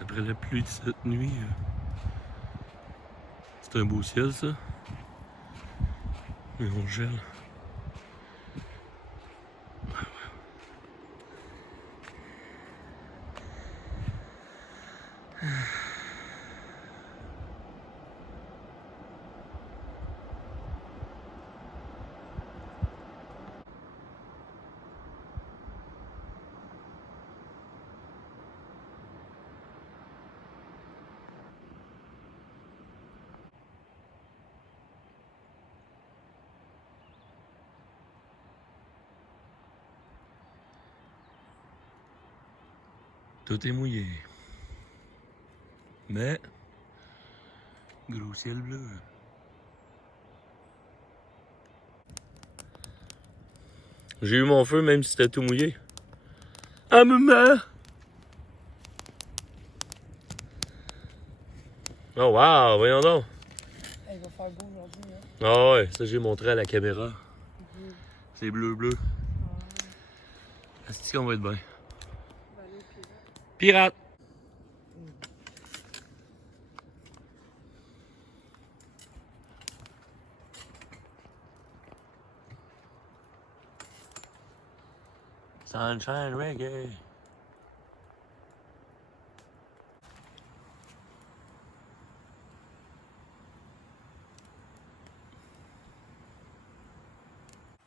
Après la pluie de cette nuit, c'est un beau ciel ça. Mais on gèle. Tout est mouillé. Mais, gros ciel bleu. J'ai eu mon feu même si c'était tout mouillé. Ah maman! Oh wow, voyons donc. Il va faire beau aujourd'hui. Hein? Ah ouais, ça j'ai montré à la caméra. C'est bleu. Est-ce qu'on va être bien? On va aller au pirate. Pirate! Sunshine Reggae.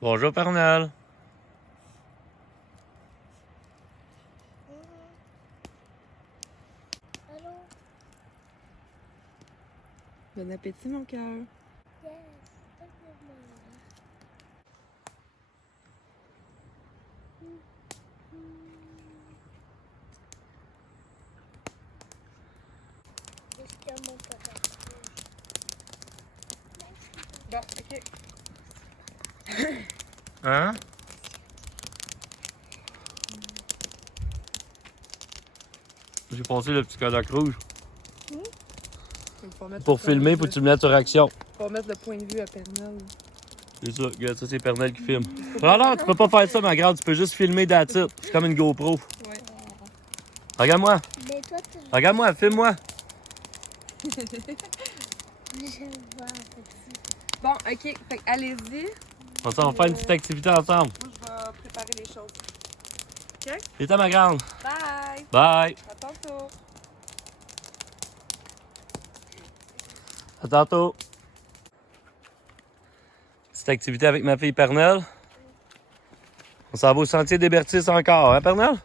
Bonjour Père Noël. Allô? Bon appétit, mon cœur. Yes, donne-le-moi. Est-ce que mon papa Bon, ok. Hein? J'ai passé le petit Kodak rouge. Pour filmer, faut que tu me mettes sur action. Faut mettre le point de vue à Pernel. C'est ça, regarde, ça c'est Pernel qui filme. Non, tu peux pas faire ça, ma grande, tu peux juste filmer that's it. C'est comme une GoPro. Ouais. Regarde-moi, Mais toi, tu... regarde-moi, filme-moi. Je vois un petit. Bon, ok. Fait que allez-y. On va faire une petite activité ensemble. Moi, je vais préparer les choses. Et toi, ma grande. Bye! Bye. À tantôt! À tantôt. Petite activité avec ma fille Pernel. On s'en va au sentier des Bertis encore, hein, Pernel?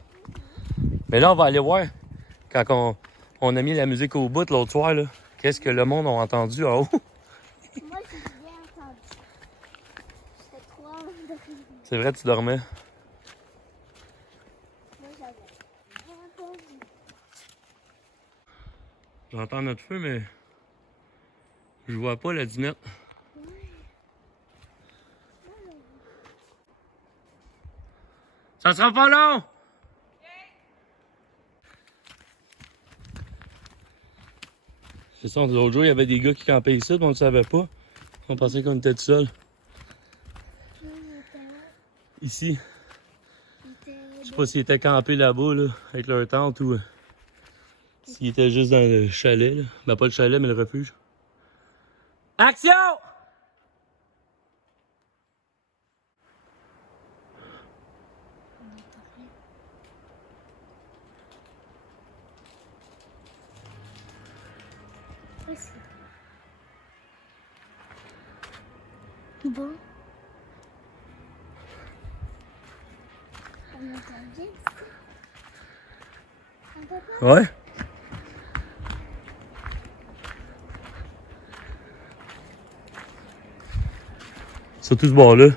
Mais là, on va aller voir. Quand on a mis la musique au bout l'autre soir, là, qu'est-ce que le monde a entendu en haut? Moi, j'ai bien entendu. J'étais trop endormie. C'est vrai, tu dormais. Moi, j'avais bien entendu. J'entends notre feu, mais je vois pas la dinette. Ça sera pas long! C'est ça, l'autre jour, il y avait des gars qui campaient ici, mais on ne savait pas. On pensait qu'on était tout seul. Ici. Je sais pas s'ils étaient campés là-bas, là, avec leur tente ou s'ils étaient juste dans le chalet, là. Ben, pas le chalet, mais le refuge. Action! Bon. On entend bien ici. Un papa? Ouais. Surtout ce bord-là.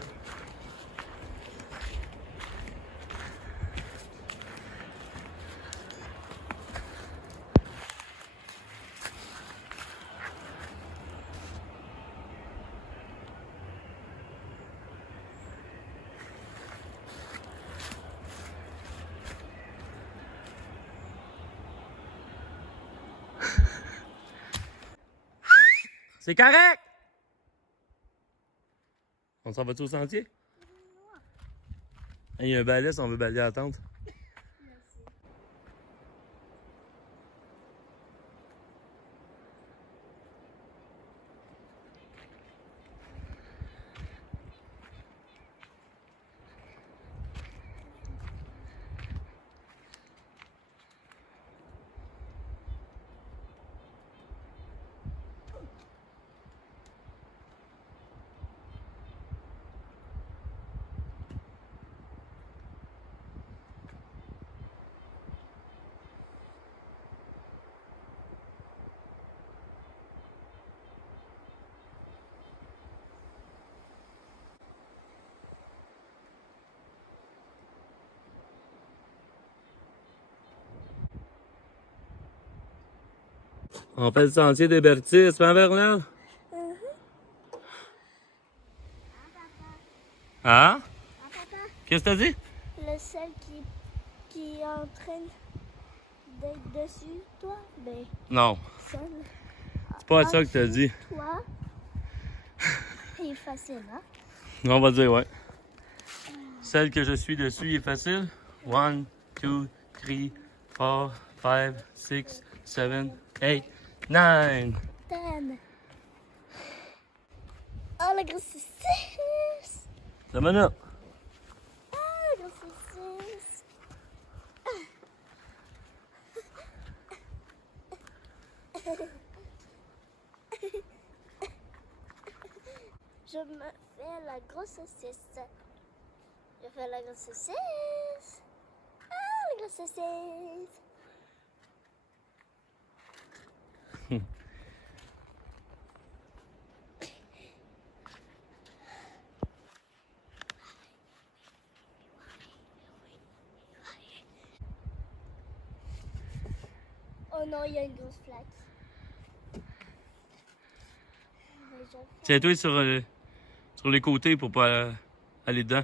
C'est correct! On s'en va-tu au sentier? Il y a un balai si on veut balayer la tente. On fait le sentier des Bertis, hein, Bernard? Hein? Ah, papa, Qu'est-ce que t'as dit? le seul qui est en train d'être dessus, toi, ben, Non, seul. c'est pas ça que t'as dit. Toi, il est facile, hein? On va dire, ouais. Celle que je suis dessus est facile. 1, 2, 3, 4, 5, 6, 7, 8, 9. 10. Oh, la grosse 6. C'est minute. Ah, la grosse 6. Je me fais la grosse 6. Je fais la grosse 6. Ah, la grosse 6. Oh non, il y a une grosse flaque. Mais je fais- Tiens-toi sur les côtés pour pas aller dedans.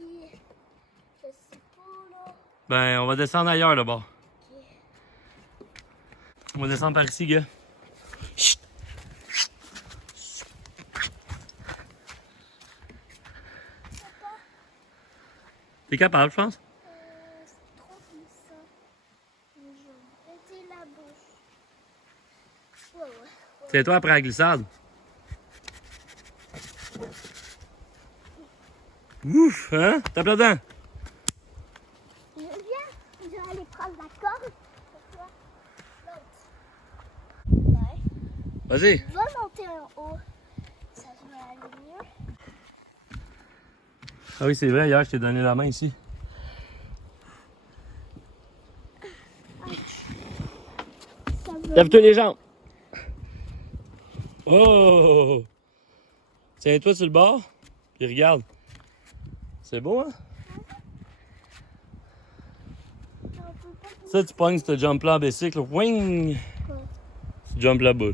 Je sais pas, là. Ben, on va descendre ailleurs là-bas. On va descendre par ici, gars. Chut. T'es capable, je pense? C'est trop glissant. Je vais péter la bouche. Ouais, ouais. Tiens-toi après la glissade. Ouf, hein? Tape là-dedans. Je viens, je vais aller prendre la corde. Pour toi, l'autre. Ouais. Vas-y. Va monter en haut. Ça va aller mieux. Ah oui, c'est vrai, hier, je t'ai donné la main ici. Ça va. Lève-toi les jambes. Oh! Tiens-toi sur le bord, puis regarde. C'est beau, hein? On peut pas Ça, tu pognes ce jump-là en bicycle. Wing! Quoi? Tu jumpes là-bas.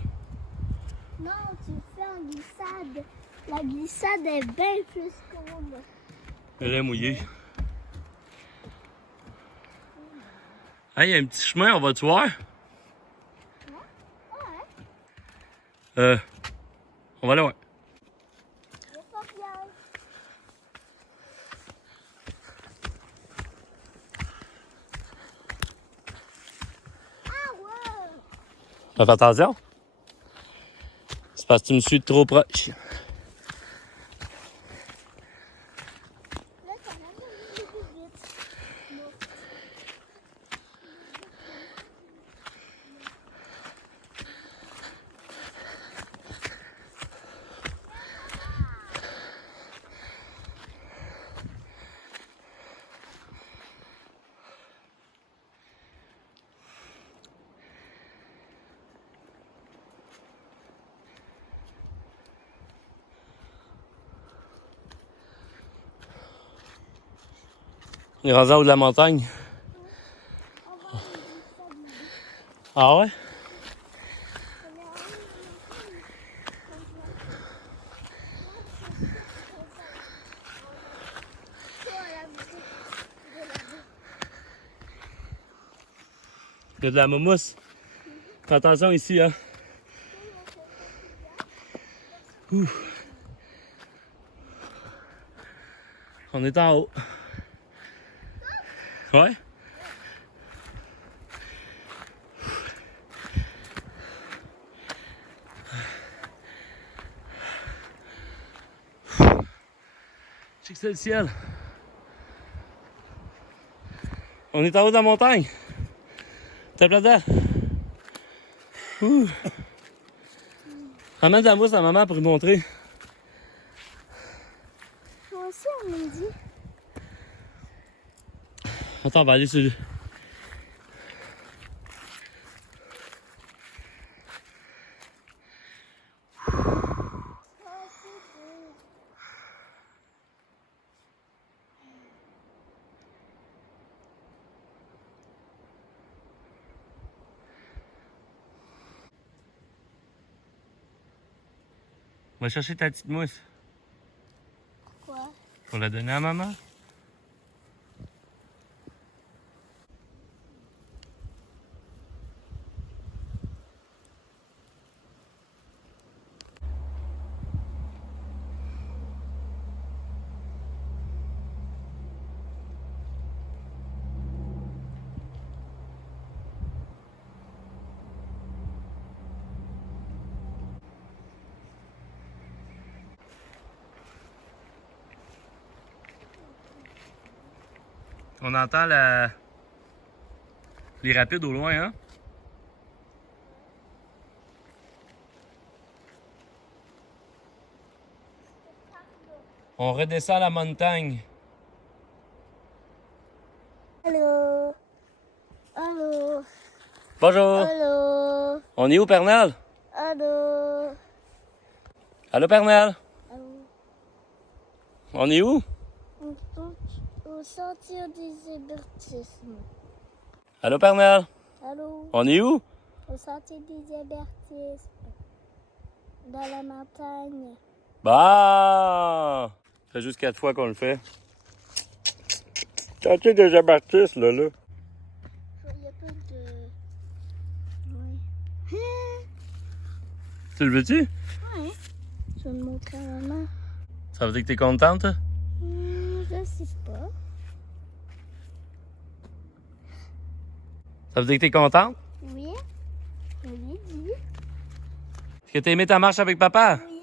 Non, tu fais en glissade. La glissade est bien plus cool. Elle est mouillée. Hey, il y a un petit chemin, on va-tu voir? Ouais. On va aller voir. J'ai pas bien. Ah ouais. Fais attention. C'est parce que tu me suis de trop proche. Là, t'as même mis plus vite. Non. On est rendu en haut de la montagne. On va aller glissade. Ah ouais? On est en haut de la montagne. Il y a de la mousse. Fais attention ici, hein. Ouh. On est en haut. Ouais? Check ça le ciel. On est en haut de la montagne. Tape là-dedans. Ouh. Amène de la mousse à maman pour lui montrer. Moi aussi, on me dit. Attends, on va aller sur le... Va chercher ta petite mousse. Quoi? Pour la donner à maman. On entend les rapides au loin, hein? On redescend la montagne. Allô? Allô? Bonjour! Allô? On est où, Père Noël? Allô? Allô, Père Noël? Allô? On est où? Au sentier des hébertismes. Allô, Père Noël? Allô? On est où? Au sentier des hébertismes. Dans la montagne. Bah! Ça fait juste 4 fois qu'on le fait. Chantier des Jean-Baptiste, là. Il y a plein de... Oui. Tu le veux-tu? Ouais. Je vais le montrer à maman. Ça veut dire que t'es contente? Hein? Je sais pas. Ça veut dire que t'es contente? Oui. Oui, dis. Est-ce que t'as aimé ta marche avec papa? Oui.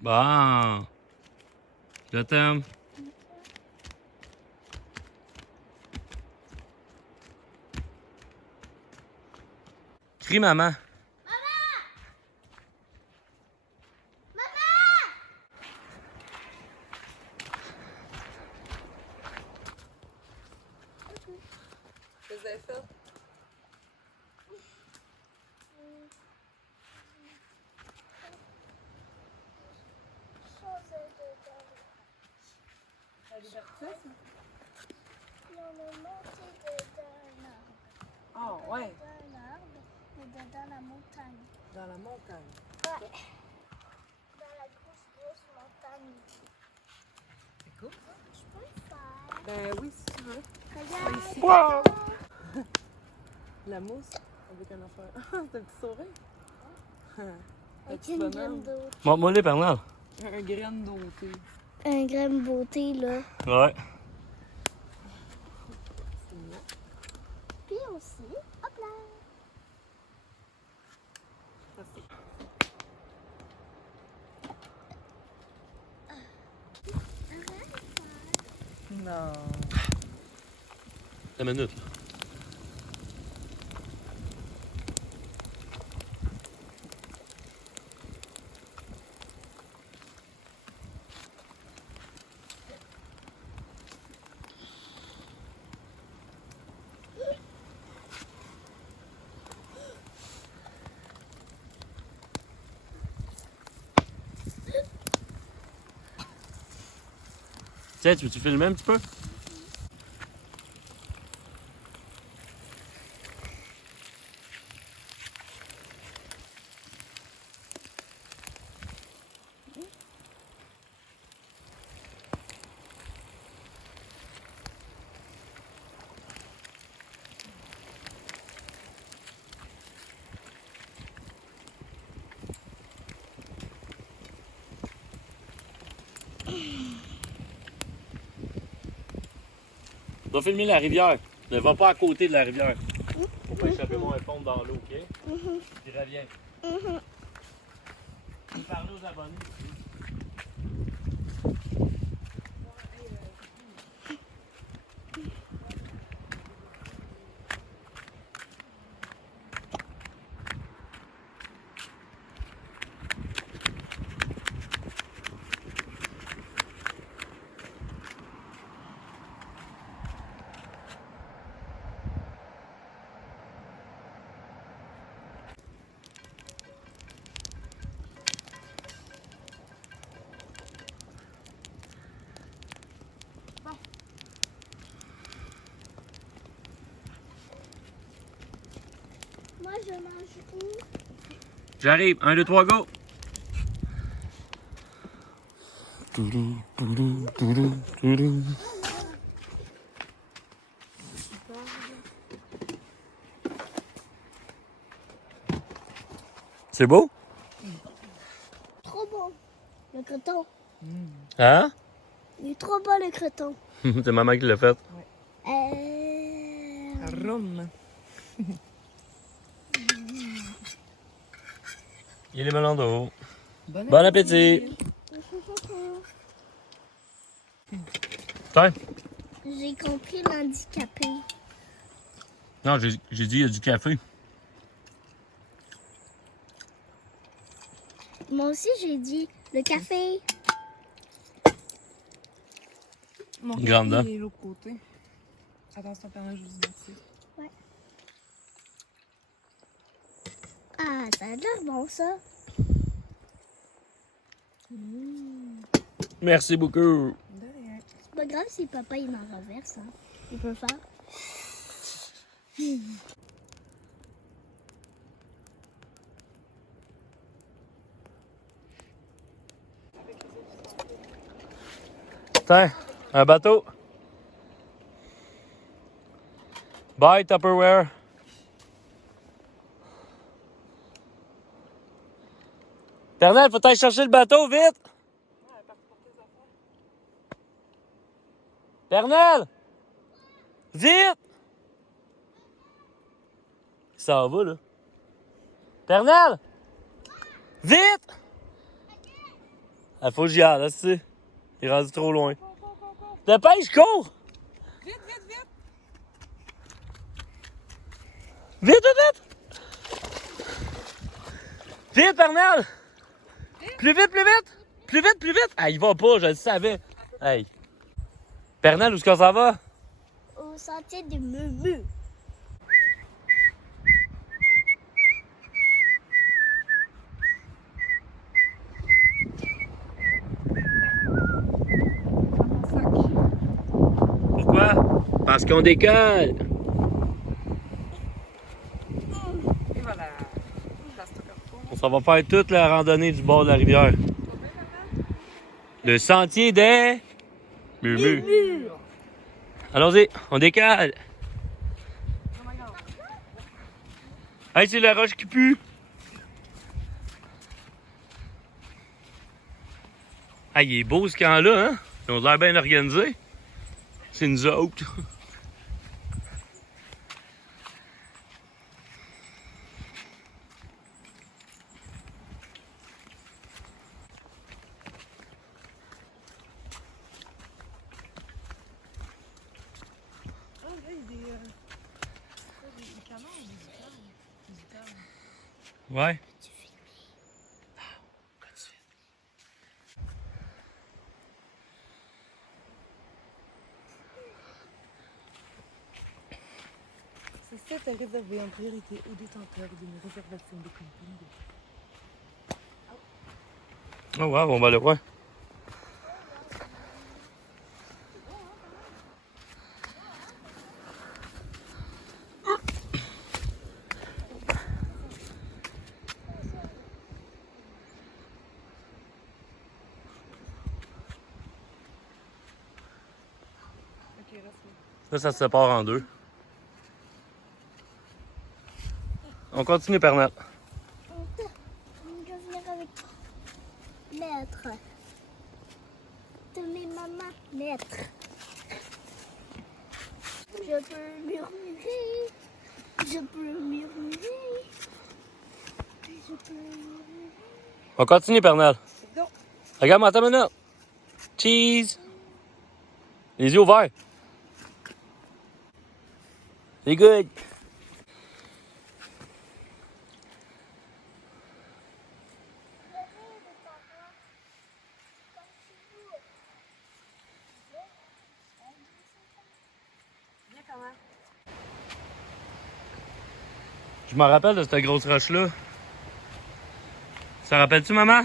Bon. Je t'aime. Crie maman. Qu'est-ce que vous avez fait? La divertissement? Et on est monté d'un arbre. Ah, ouais. D'un arbre, mais dans la montagne. Dans la montagne. Ouais. Dans la grosse montagne. Écoute. Je peux le faire. Ben oui, si tu veux. Regarde. Ici. Wow! La mousse avec un affaire. T'as un petit sourire? Un Avec petit une bonhomme. graine d'eau. Montre-moi les, Père Noël. Un graine d'auté. Un graine beauté, là. Ouais. Puis aussi, hop là. Merci. Non. 5 minutes. Tiens, tu veux-tu filmer un petit peu? On va filmer la rivière. Ne va pas à côté de la rivière. Faut pas échapper mon iPhone dans l'eau, ok? Puis reviens. Parler aux abonnés. Moi, je mange où? J'arrive. 1, 2, 3, go! C'est beau? Trop bon. Le croton. Hein? Il est trop bon, le croton. C'est maman qui l'a fait. Rhum. Il est melon d'eau. Bon appétit! Tiens. J'ai compris l'handicapé. Non, j'ai dit il y a du café. Moi aussi, j'ai dit le café. Mon Grande dent. il est de l'autre côté. Attention, Père Noël, je vous dis merci. Ah, ça a l'air bon, ça. Merci beaucoup. De rien. C'est pas grave si papa, il m'en renverse. Hein. Il peut faire. Tiens, un bateau. Bye, Tupperware. Pernel, faut aller chercher le bateau, vite! Pernel! Vite! Ça va, là. Pernel! Vite! Ah, faut que j'y aille, là, c'est. Il est rendu trop loin. Dépêche, cours! Vite, vite, vite! Vite, vite, vite! Vite, Pernel! Plus vite, plus vite! Plus vite, plus vite! Ah, il va pas, je le savais. Hey. Pernel, où est-ce qu'on s'en va? Au sentier de Mumu. Pourquoi? Parce qu'on décolle. Et voilà. Place ton carton. On s'en va faire toute la randonnée du bord de la rivière. Le sentier des... Mumu. Allons-y, on décale. Oh my God. Hey, c'est la roche qui pue. Ah, il est beau ce camp-là, hein? Ils ont l'air bien organisés. C'est nous autres. Ah, là, il y a des canons, des canons. Ouais. Ce site est réservé en priorité aux détenteurs d'une réservation de camping. Oh, wow, on va le voir. Ok, reste là. Là, ça se sépare en deux. On continue, Pernel. Je vais venir avec maître. De mes mamans, maître. Je peux murmurer. Je peux murmurer. Je peux murmurer. On continue, Pernel. Non. Regarde-moi, attends une minute. Cheese. Les yeux ouverts. C'est good. Viens quand même. Je me rappelle de cette grosse roche-là. Ça rappelle-tu, maman?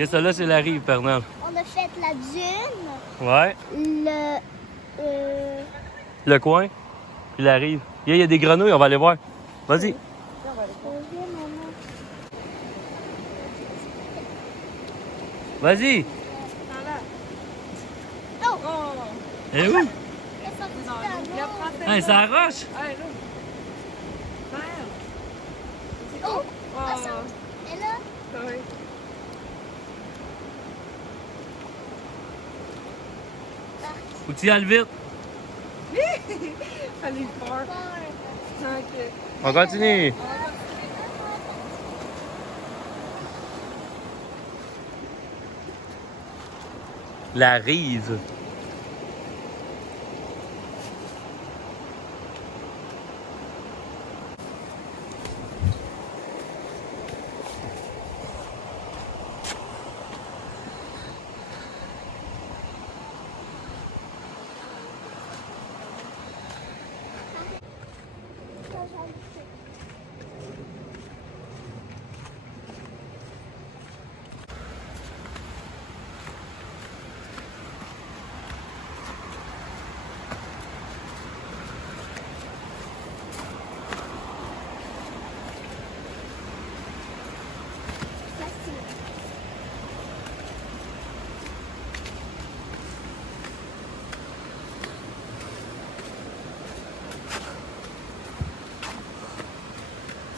Et celle-là, c'est la rive, Pernel. On a fait la dune, Ouais. Le coin, puis la rive. Il y a des grenouilles, on va aller voir. Vas-y. Vas-y. Oh! Elle est où? Elle est sortie Non, de il y a l'eau. pas Hey, ça arrache. Hey, là. Merde. Oh! Oh. Elle sort. Elle est là. Oui. Faut que tu y ailles vite. Allez, peur. Ok. On continue. La rive.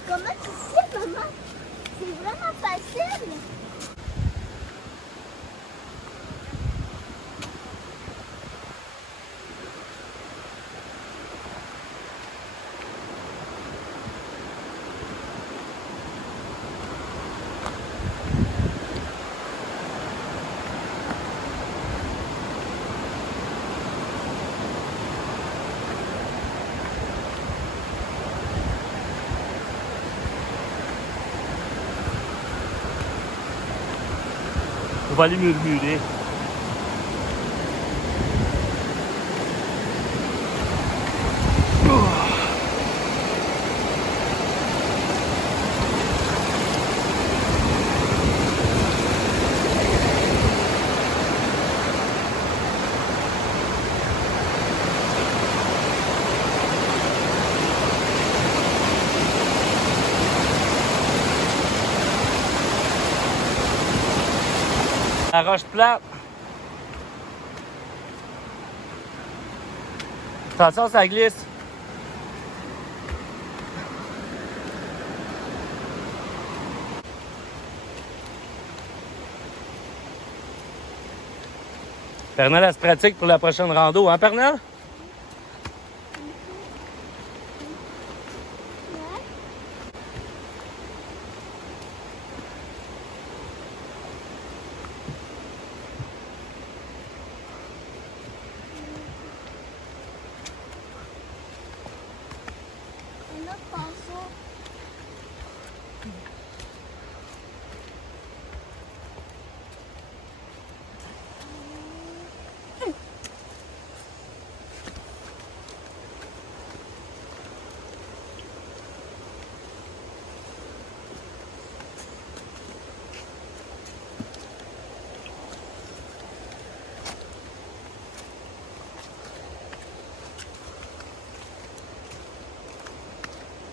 Comment tu sais, maman? C'est vraiment facile. On va aller murmurer. La roche plate. Attention, ça glisse. Pernelle, elle se pratique pour la prochaine rando, hein, Pernelle? Un autre pinceau.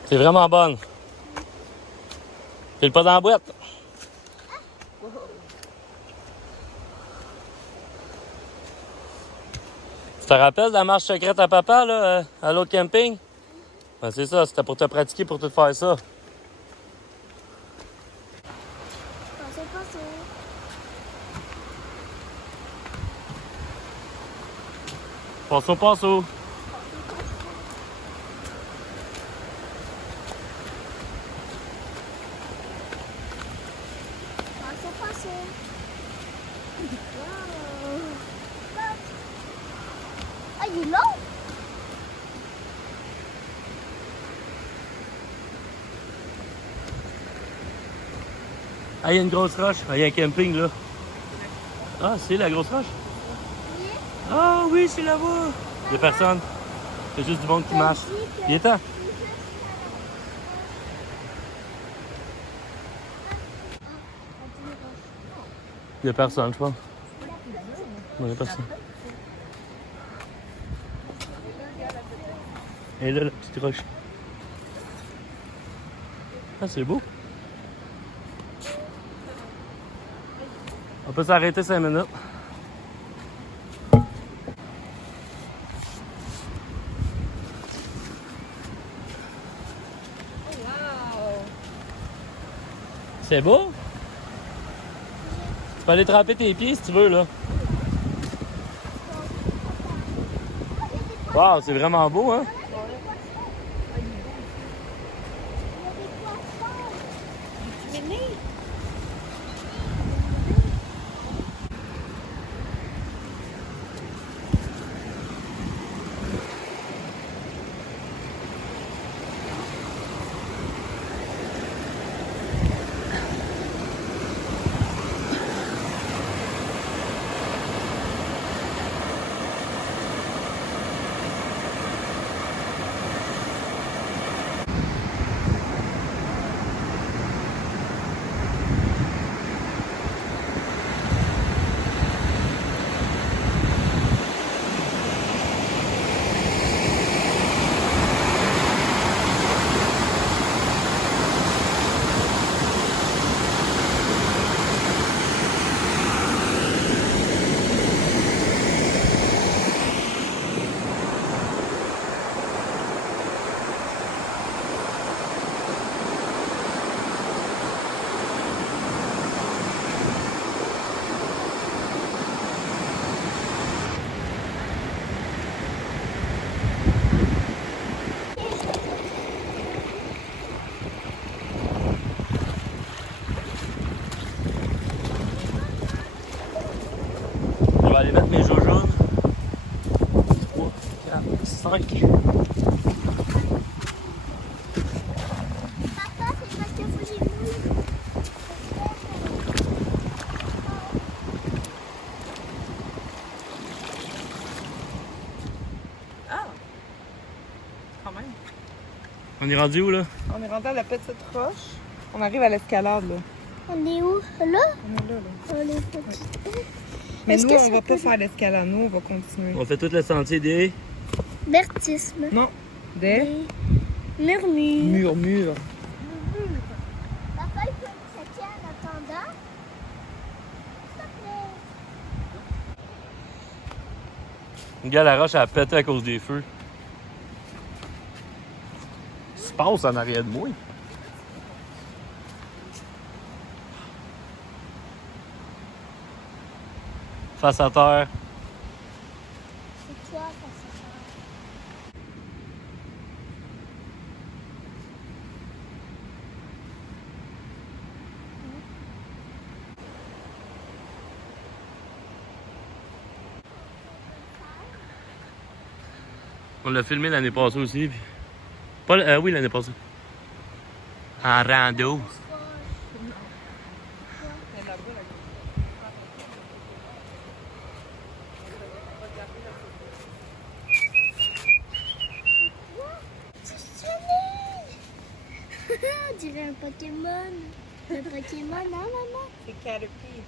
C'est vraiment bonne. File pas dans la boîte. Tu te rappelles de la marche secrète à papa, là, à l'autre camping? Ben, c'est ça, c'était pour te pratiquer, pour tout faire ça. Pinceau. Passe au passo. Pinceau. Wow. Ah, il est long. Ah, il y a une grosse roche. Ah, il y a un camping, là. Ah, c'est la grosse roche? Ah oui, c'est là-bas. Il n'y a personne. C'est juste du monde qui marche. Il est temps. Il n'y a personne, je pense. Non, il n'y a personne. Et là, la petite roche. Ah, c'est beau. On peut s'arrêter 5 minutes. Wow! C'est beau? Tu peux aller tremper tes pieds si tu veux, là. Wow, c'est vraiment beau, hein? Je vais aller mettre mes joues jaunes. 3, 4, 5. Papa, c'est parce que vous j'ai voulu. Ah! Quand même. On est rendu où, là? On est rentré à la petite roche. On arrive à l'escalade, là. On est où? Là? On est là, là. On est petit. Mais Est-ce nous, que on ça va peut- pas faire l'escalade. Nous, on va continuer. On fait tout le sentier des... Bertisme. Non. Des Murmure. murmures. Papa, il peut me checker en attendant? S'il te plaît. Regarde, la roche, elle a pété à cause des feux. Qu'est-ce qui se passe en arrière de moi? Face à terre. C'est toi, ça. On l'a filmé l'année passée aussi. Puis... Pas, oui, l'année passée. En rando. On dirait un Pokémon. Le Pokémon, hein, maman? C'est Caterpie.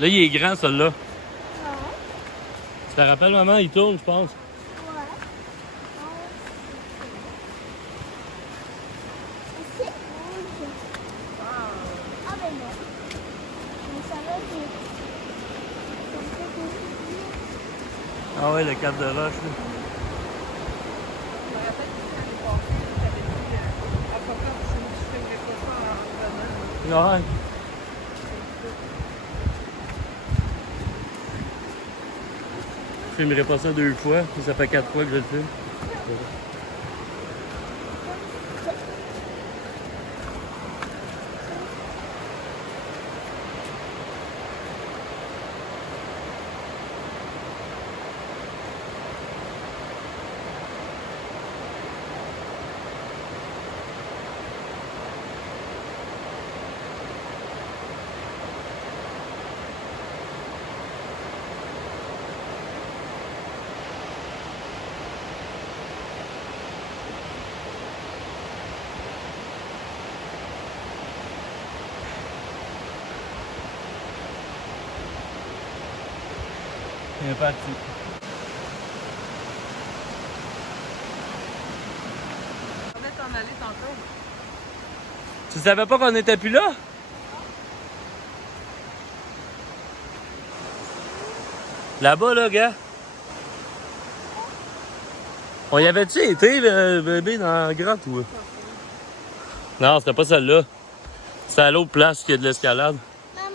Là, il est grand, celui-là. Ouais. Tu te rappelles, maman? Il tourne, je pense. Ouais. C'est rouge. Ah ben non. Mais ça va vite. Ça me fait plaisir. Ah ouais, le cap de roche, là. Je me rappelle que l'année passée, tu avais dit à papa, je ne filmerai pas ça en revenant. Ouais. Je filmerai pas ça 2 fois. Ça fait 4 fois que je le filme. Il est parti. On est en allée tantôt. Tu savais pas qu'on était plus là? Là-bas, là, gars. On y avait-tu été, bébé, dans la grotte, ou? Non, c'était pas celle-là. C'est à l'autre place qu'il y a de l'escalade. Maman.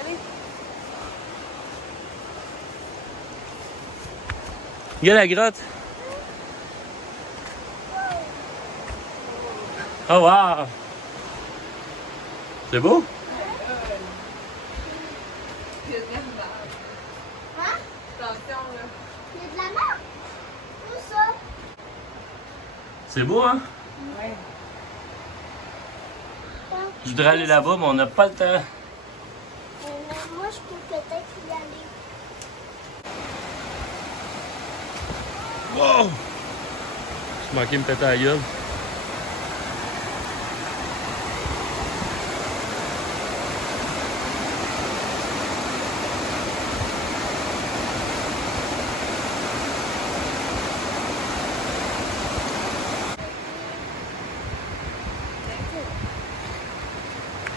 Allez. Regarde la grotte. Oh, wow! C'est beau? Il y a de la merde. Hein? Attention, là. Il y a de la merde. Où ça? C'est beau, hein? Ouais. Je voudrais aller là-bas, mais on n'a pas le temps. Moi, je peux peut-être y aller. Wow! J'ai manqué de me péter la gueule.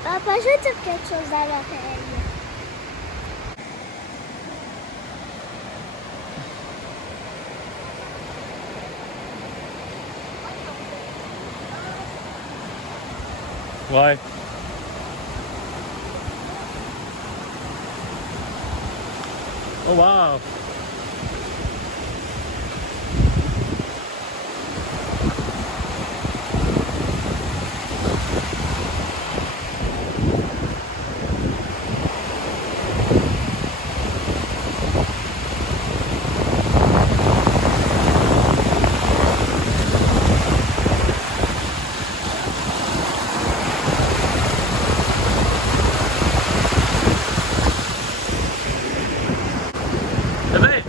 Papa, je vais dire quelque chose à l'oreille. Ouais. Oh, wow! C'est bien!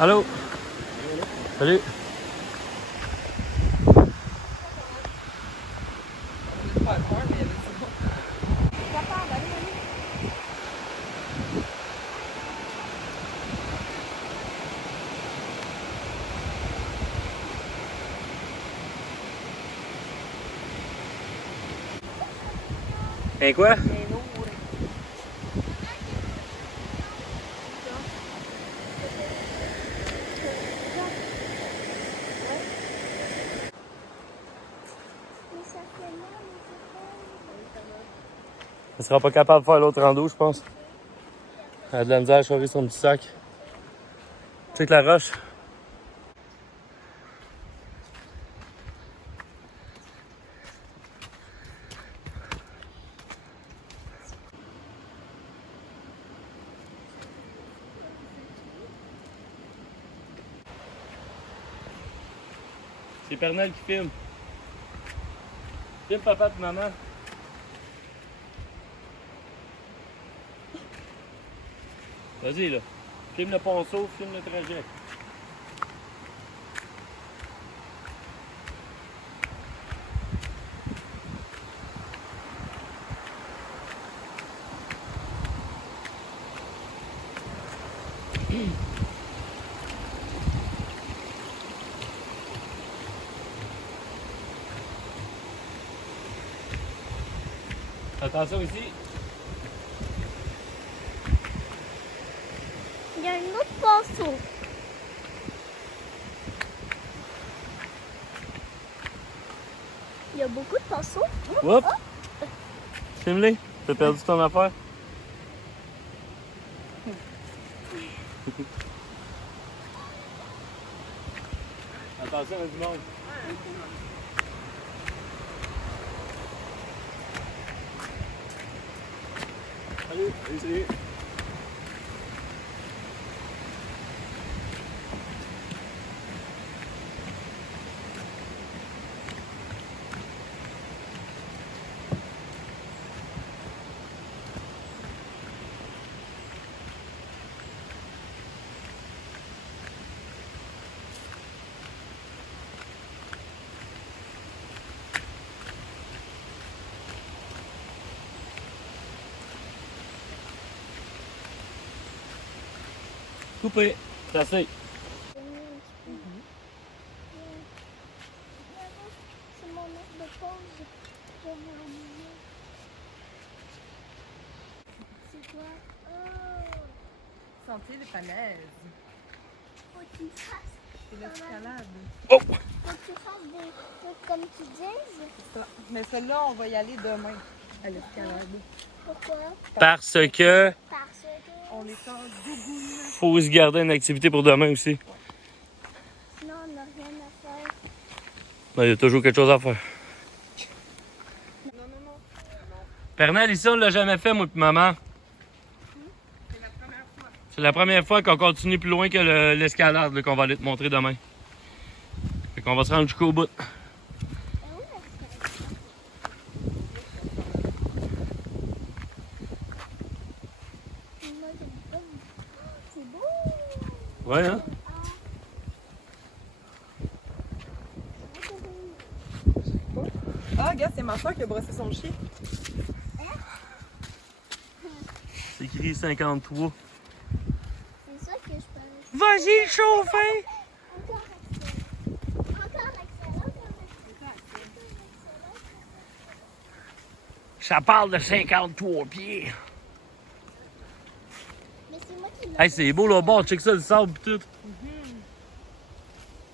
Allô? Salut! On est pas loin, mais il y avait ça. Papa, allez, allez. Et quoi? Mais non, ouais. Mais ça fait mal, Elle sera pas capable de faire l'autre rando, je pense. Elle a de la misère à choisir son petit sac. Check la roche. C'est Pernel qui filme. Filme papa et maman. Vas-y là. Filme le ponceau, filme le trajet. Attention ici. Il y a une autre pinceau. Il y a beaucoup de pinceaux. Oups! Filme-les. T'as perdu ton affaire? Attention, il y a du monde. Allez, essayez. Coupé. C'est assez. C'est mon heure de pause. Je vais m'ennuyer. C'est quoi? Oh! Sentier des falaises. Faut que tu fasses. C'est l'escalade. Faut que tu fasses des trucs comme tu dises. Ça. Mais celle-là, on va y aller demain à l'escalade. Pourquoi? Parce que Parce que On est en dougoune. faut se garder une activité pour demain aussi. sinon on n'a rien à faire. Ben, il y a toujours quelque chose à faire. Non, non, non. Pernel, ici, on l'a jamais fait, moi et maman. C'est la première fois. C'est la première fois qu'on continue plus loin que l'escalade là, qu'on va aller te montrer demain. Fait qu'on va se rendre jusqu'au bout. Et où est-ce que moi j'aime pas. C'est beau. Ouais, hein? Ah, regarde, c'est ma soeur qui a brossé son chien. C'est écrit 53. C'est ça que je pense. Vas-y, chauffer! Encore accélère. Encore accélère. Ça parle de 53 pieds. Mais c'est moi qui l'ai. Hey, c'est beau là bord, check ça, le sable pis tout.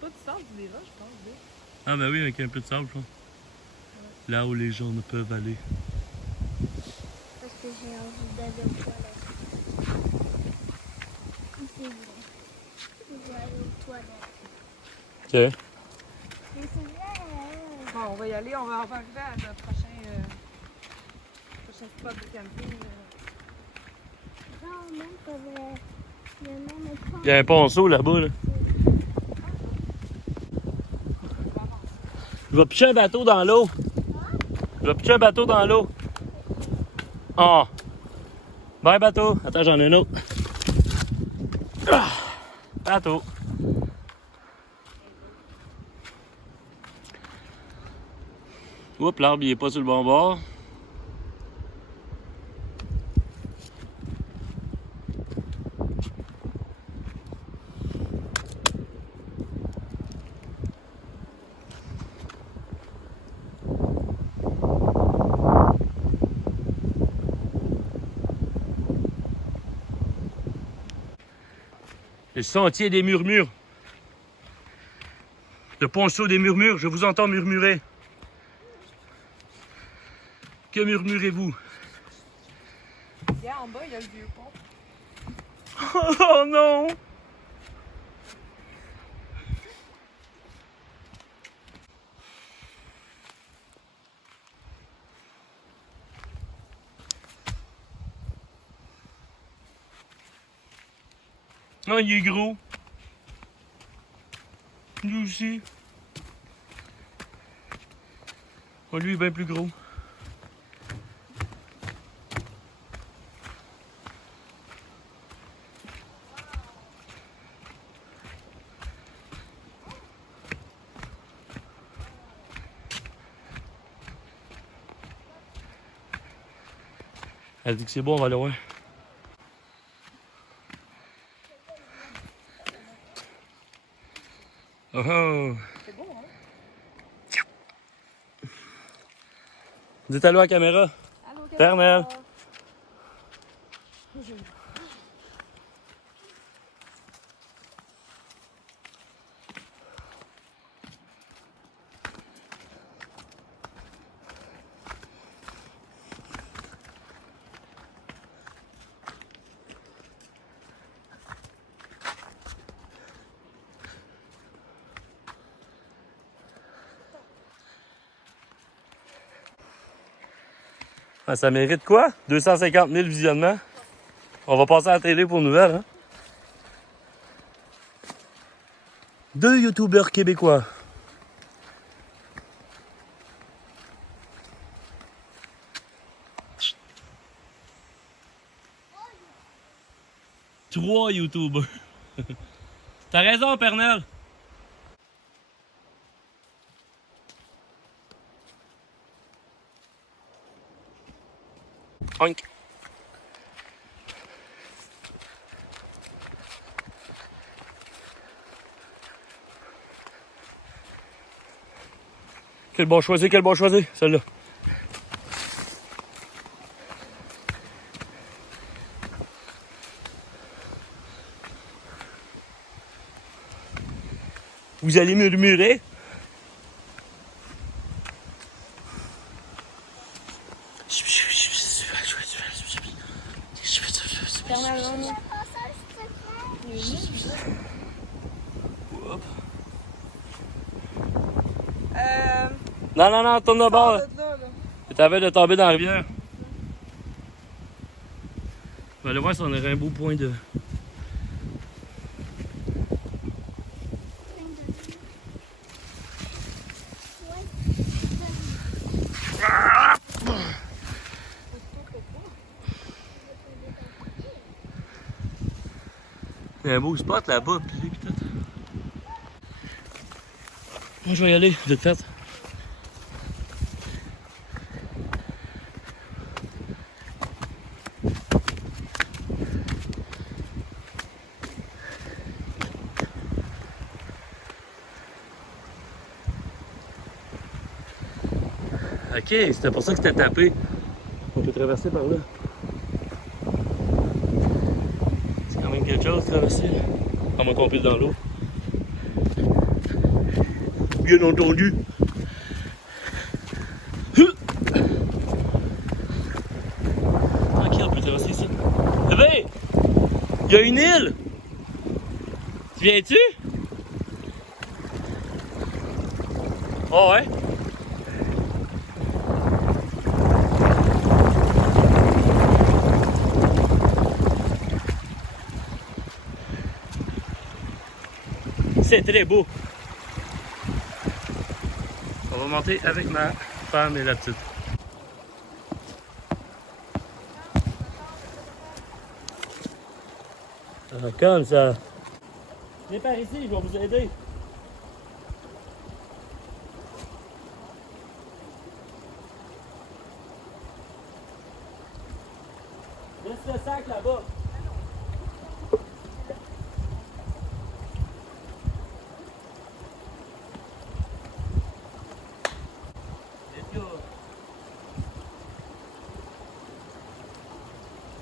Pas du sable, déjà, je pense. Oui. Ah ben oui, avec un peu de sable, je pense. Là où les gens ne peuvent aller. Parce que j'ai envie d'aller aux toilettes. C'est vrai. Je vais aller aux toilettes. Ok. Mais c'est vrai. Bon, on va y aller. On va arriver à notre prochain spot de camping. Non, même pas vrai. Le nom est pas. Il y a un ponceau là-bas, là. Je vais pitcher un bateau dans l'eau. Je vais pitcher un bateau dans l'eau. Oh. Bye, bateau. Attends, j'en ai un autre. Ah. Bateau. Oups, l'arbre, il est pas sur le bon bord. Le sentier des murmures. Le ponceau des murmures, je vous entends murmurer. Que murmurez-vous? Regarde, en bas, il y a le vieux pont. Oh non! Oh, il est gros. Lui aussi. Oh, lui, il est bien plus gros. Elle dit que c'est bon, on va aller voir. Oh oh! C'est beau, hein? Dites allô à la caméra. Allô, Pernelle. Ah, ça mérite quoi? 250 000 visionnements. On va passer à la télé pour nouvelles, hein? 2 youtubeurs québécois. Trois youtubeurs. T'as raison, Pernelle. Honk. Quel bon choisi, celle-là. Vous allez murmurer? Pernelle, non. Non, tourne de bord. Sors de là, là. T'avais de tomber dans la rivière. On va aller voir si on aurait un beau point de... Il y a un beau spot là-bas, puis tout. Moi, je vais y aller, vite fait. Ok, c'était pour ça que c'était tapé. On peut traverser par là. C'est quand même quelque chose de traverser. À moins qu'on pile dans l'eau. Bien entendu. Ok, on peut traverser ici. Bébé! Il y a une île! Tu viens-tu? Oh ouais? C'est très beau. On va monter avec ma femme et la petite. Ah, comme ça. Viens par ici, je vais vous aider. Laisse le sac là-bas.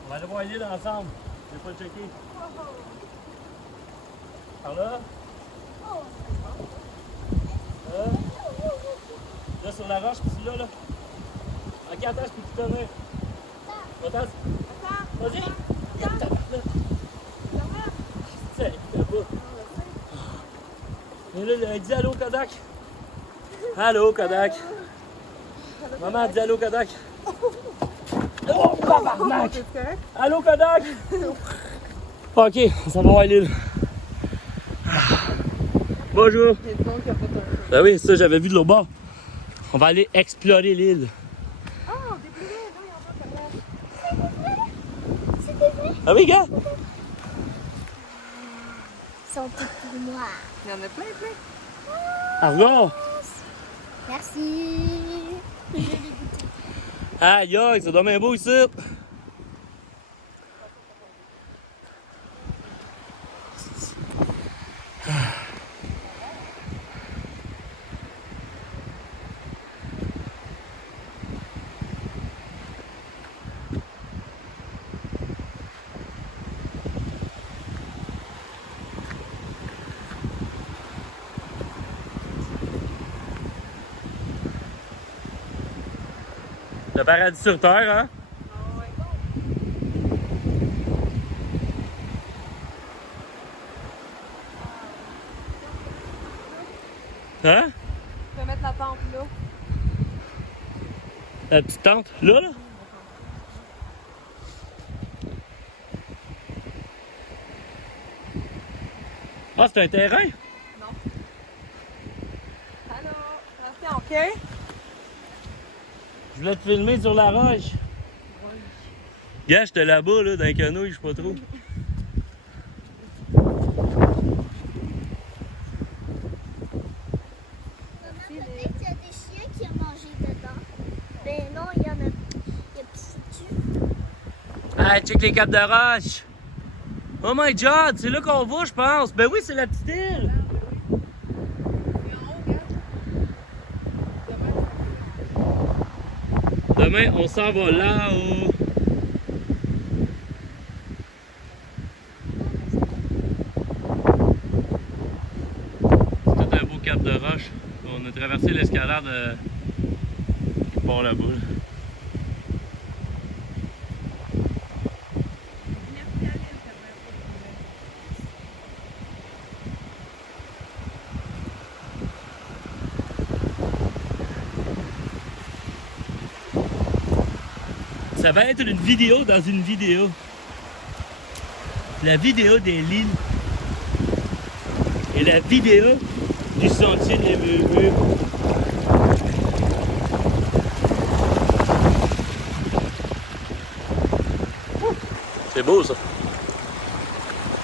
On va aller voir l'île ensemble. Je vais pas le checker. Par là. Là sur la roche, puis là. Ok, attends, je peux te donner. Attends. Vas-y. C'est là-bas. Et là, dis allô, Kodak. Allô, Kodak. Maman, dis allô, Kodak. Oh, tabarnak! Allô, Kodak! Ok, on s'en va voir l'île. Bonjour! Ben oui, ça j'avais vu de l'autre bord. On va aller explorer l'île. Oh, des bleus, non, il y en a pas. C'est des vrais. Ah oui, gars? Ils sont tous pour moi. Il y en a plein, plein. Argo! Merci. Je l'ai goûté. Aïe, aïe, ça doit bien beau ici. Le paradis sur terre, hein? Hein? Tu peux mettre la tente là. La petite tente, là, là? Ah, c'est un terrain? Non. Allô? Attention, OK? Je voulais te filmer sur la roche. Gars, j'étais là-bas, là, dans un canot, je sais pas trop. Peut-être qu'il y a des chiens qui ont mangé dedans. Ben non, il y en a. Il y a pissé dessus. Ah, check les capes de roche! Oh my god, c'est là qu'on va, je pense. Ben oui, c'est la petite île. Demain, on s'en va là-haut. C'est tout un beau cap de roche. On a traversé l'escalade qui part là-bas. Là. Ça va être une vidéo dans une vidéo. La vidéo des lignes. Et la vidéo du sentier des murmures. C'est beau ça.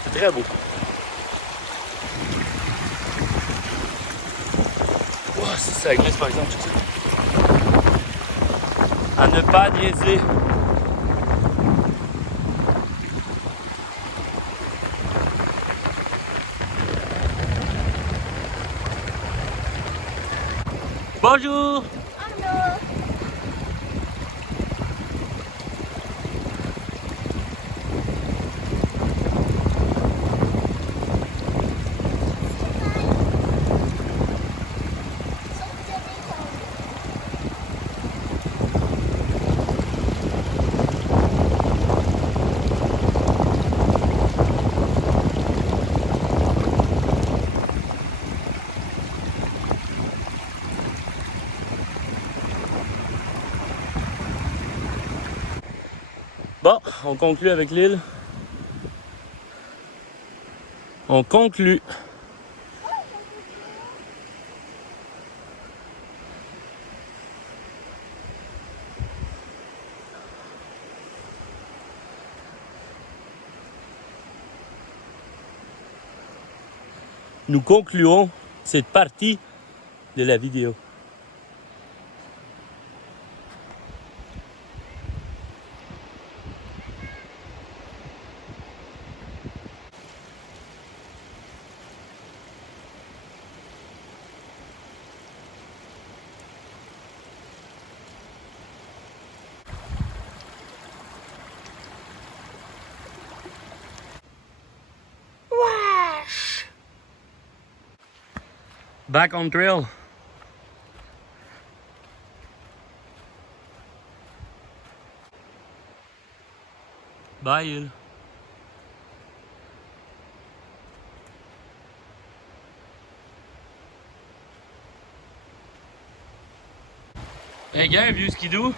C'est très beau. Wow, ça glisse par exemple. À ne pas niaiser. Bonjour! Allô? Bon, on conclut avec l'île. On conclut. Nous concluons cette partie de la vidéo. Wesh! Back on trail. Bye, île. Hey, gars, vieux skidoo.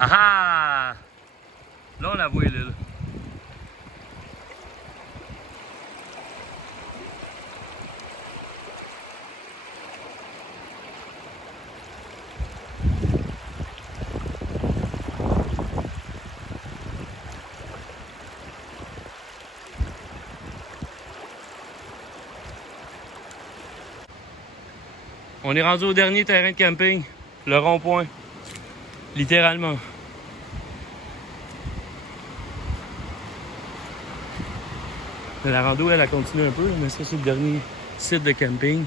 Ah ah! Là, on la voit, l'île. On est rendu au dernier terrain de camping, le rond-point. Littéralement. Mais la rando, elle continue un peu, mais ça, c'est le dernier site de camping.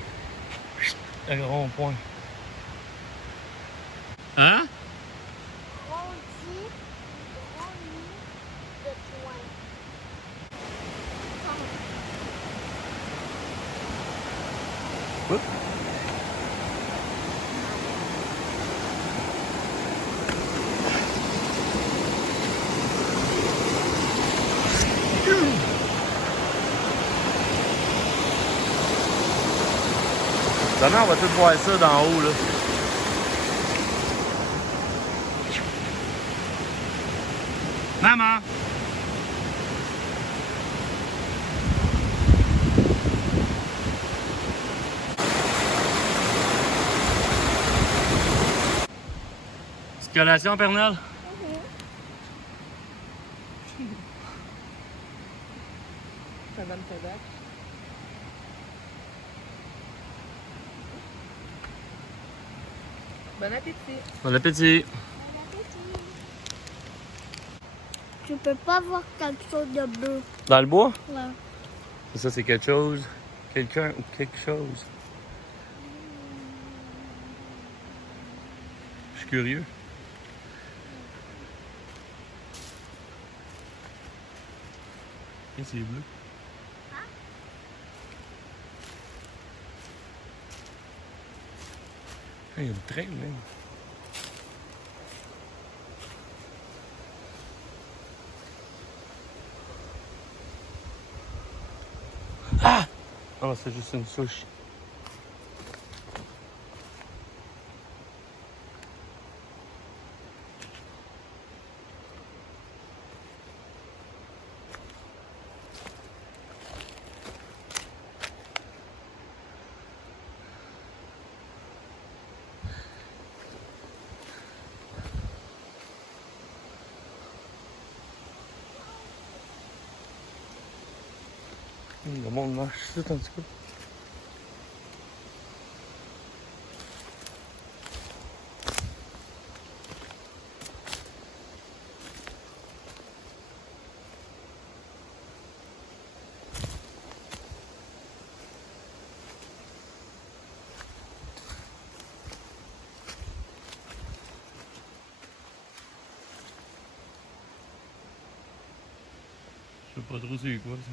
Le rond-point. Hein? Grandis, grandis de toi. Oups. Demain, on va tout voir ça d'en haut, là. Maman! Petite collation, Pernelle? Madame Québec. Bon appétit. Bon appétit! Je peux pas voir quelque chose de bleu. Dans le bois? Ouais. Ça, c'est quelque chose. Quelqu'un ou quelque chose. Je suis curieux. Et c'est bleu. Il y a une traîne, même. Ah! Oh, c'est juste une souche. Le monde marche tout un petit peu. Je sais pas trop c'est quoi ça.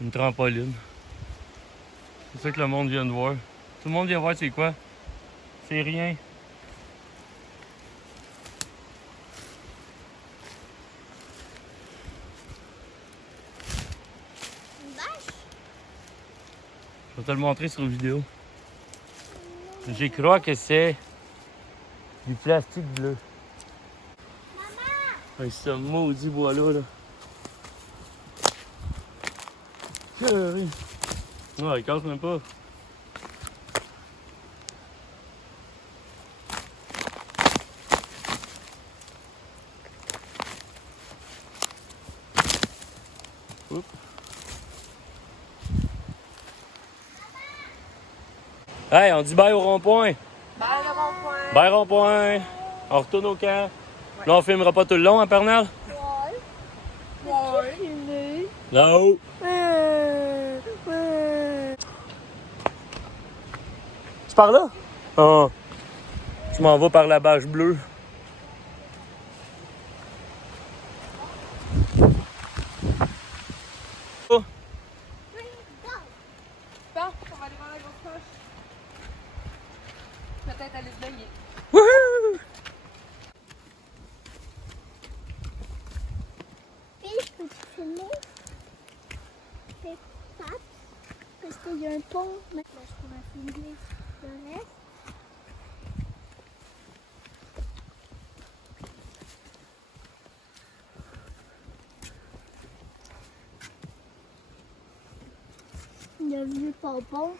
Une trampoline. C'est ça que le monde vient de voir. Tout le monde vient voir c'est quoi. C'est rien. Une vache? Je vais te le montrer sur vidéo. J'y crois que c'est du plastique bleu. Maman! C'est ce maudit bois-là. Là. Chérie. Non, il casse même pas. Oups. Hey, on dit bye au rond-point. Bye le rond-point. Bye rond-point. On retourne au camp. Ouais. Là, on filmera pas tout le long, hein, Pernelle? Ouais. Ouais. Fumé. Là-haut. Tu pars là? Ah. Je m'en vais par la bâche bleue. Oh. Bon, on va aller voir la grosse poche. Peut-être aller se baigner. Wouhou! Puis, je peux te filmer tes pattes parce qu'il y a un pont. Mais là, je pourrais filmer le reste. Le vieux pompon.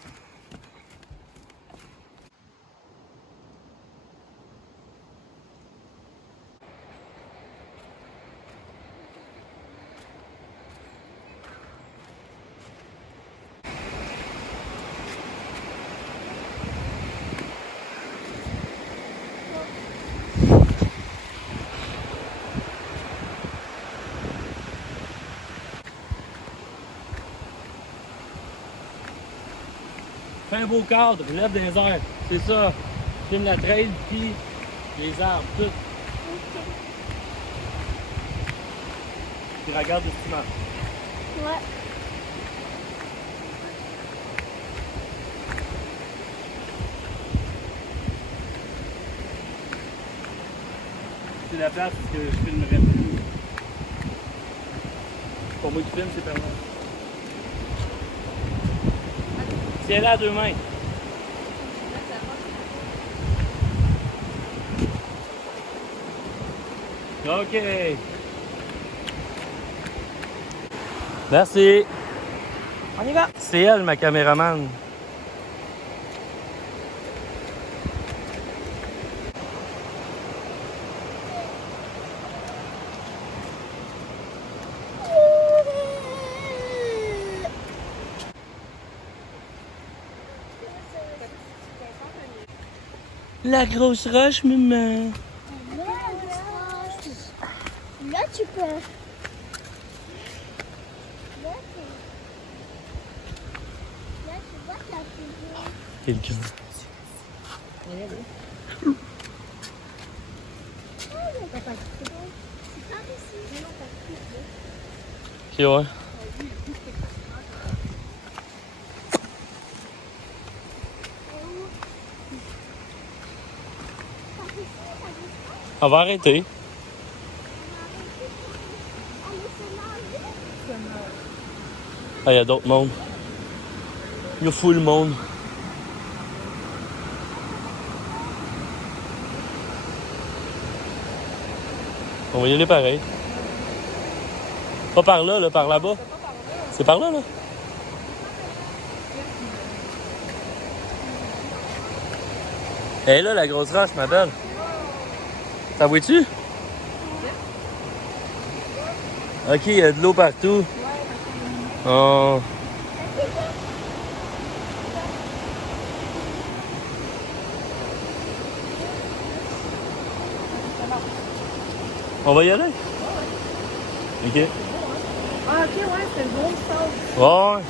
Fais un beau cadre, lève des airs. C'est ça. Filme la trail, puis les arbres, tout. Puis regarde le ciment. Ouais. C'est la place où je filmerais plus. Pour moi qui filme, c'est pas mal. Tiens-la à deux mains. OK. Merci. On y va. C'est elle, ma caméraman. La grosse roche, maman. Là, tu peux. Là, tu vois la figure. Quelqu'un. C'est par ici. Ok, ouais. On va arrêter. Ah, il y a d'autres mondes. Il y a full monde. On va y aller pareil. Pas par là, par là-bas. C'est par là, là. Elle est là, la grosse roche, ma belle. T'en vois-tu? Ok, il y a de l'eau partout. Oh. On va y aller? Ok. Ah, ok, ouais, c'est le gros sable. Ouais.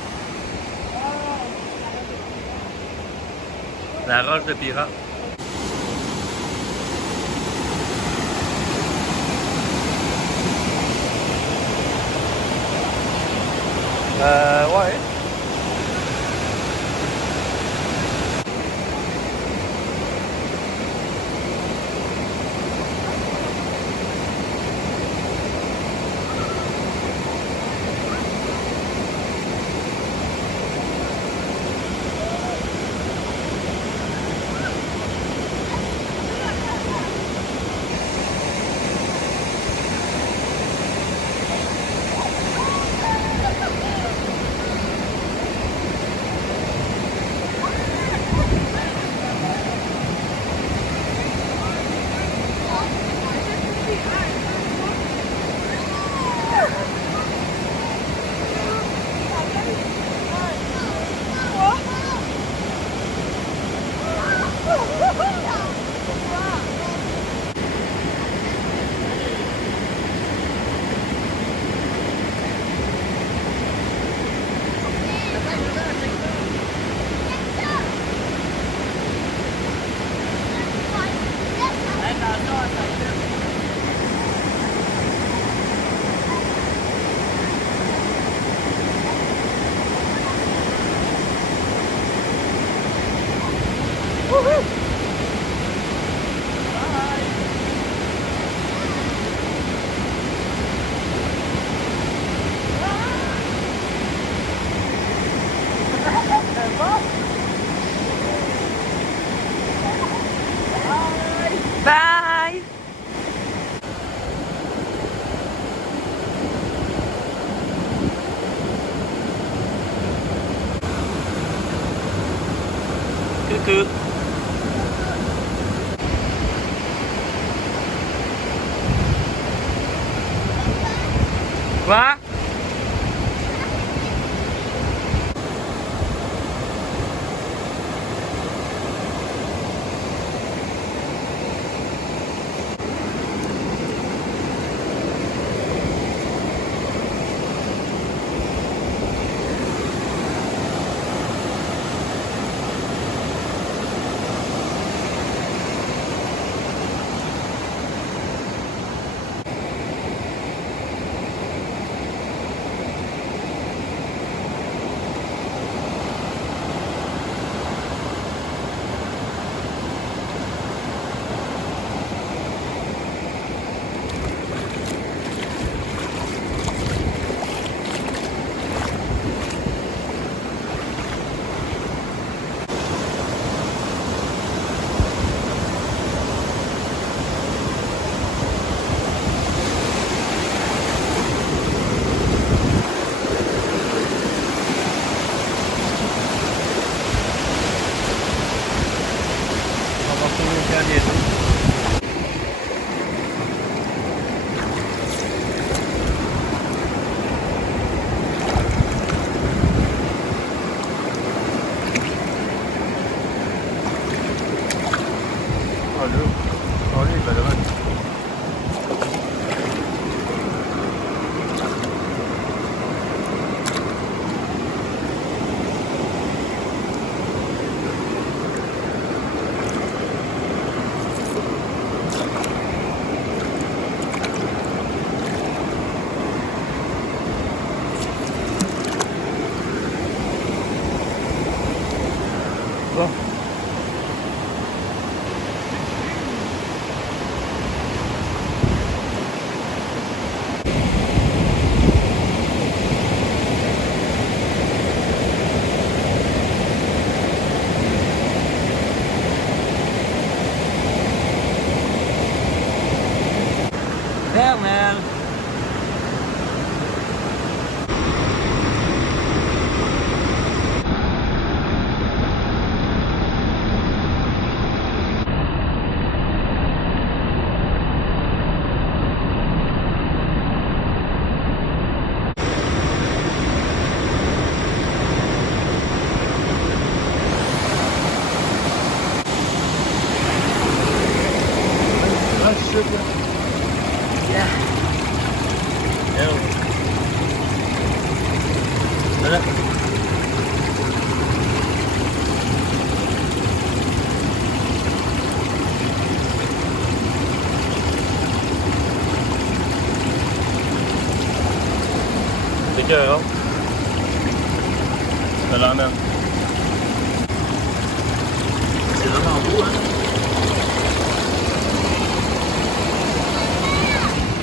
La roche de pirate. Ouais. Bye! Coucou. Quoi? Pernelle. Yeah. Voilà. C'est écœurant. Je te l'emmène. C'est vraiment beau, hein?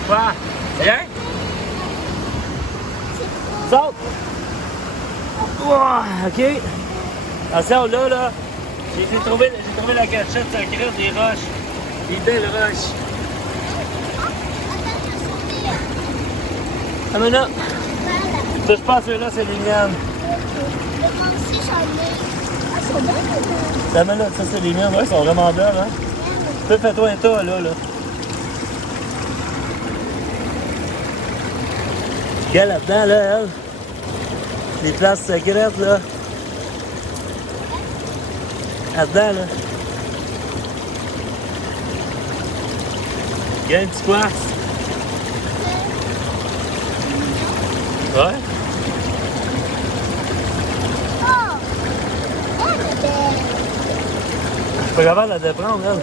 Quoi? Viens! Saute! Wow, ok. Attention, là, j'ai trouvé la cachette secrète des roches. Des belles roches. Ah, mais là, ça, je pense que là, c'est les miennes. Ah, mais là, ça, c'est les miennes. Ouais, elles sont vraiment belles, hein? Fais-toi un tas, là. Regarde là-dedans, là, elle. Les places secrètes, là. Là-dedans, là. Il y a un petit quartz. Ouais? Je suis pas capable de la déprendre, elle.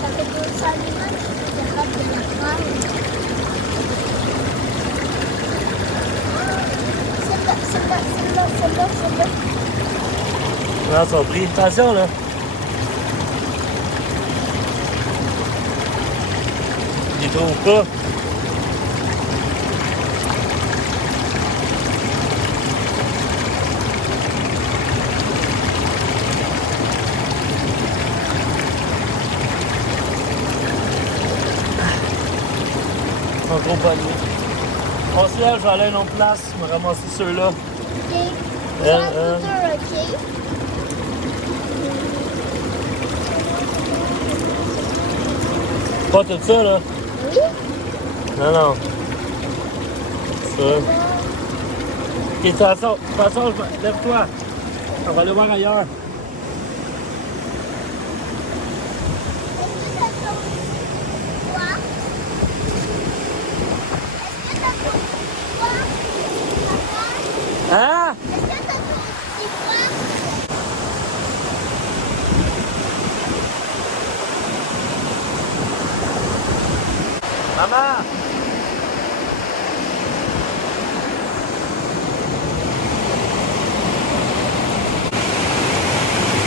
Ça fait 200 minutes que je suis capable de la prendre. Celle-là. Prends son prix. Attention, là. Il trouve pas. Ils sont trop pognés. On se lève, je vais aller à une autre place, je vais ramasser ceux-là. Ok. Ok. Pas tout ça, là. Oui. Non. Ça. Ok, attention, lève-toi. On va aller voir ailleurs. Hein? Maman!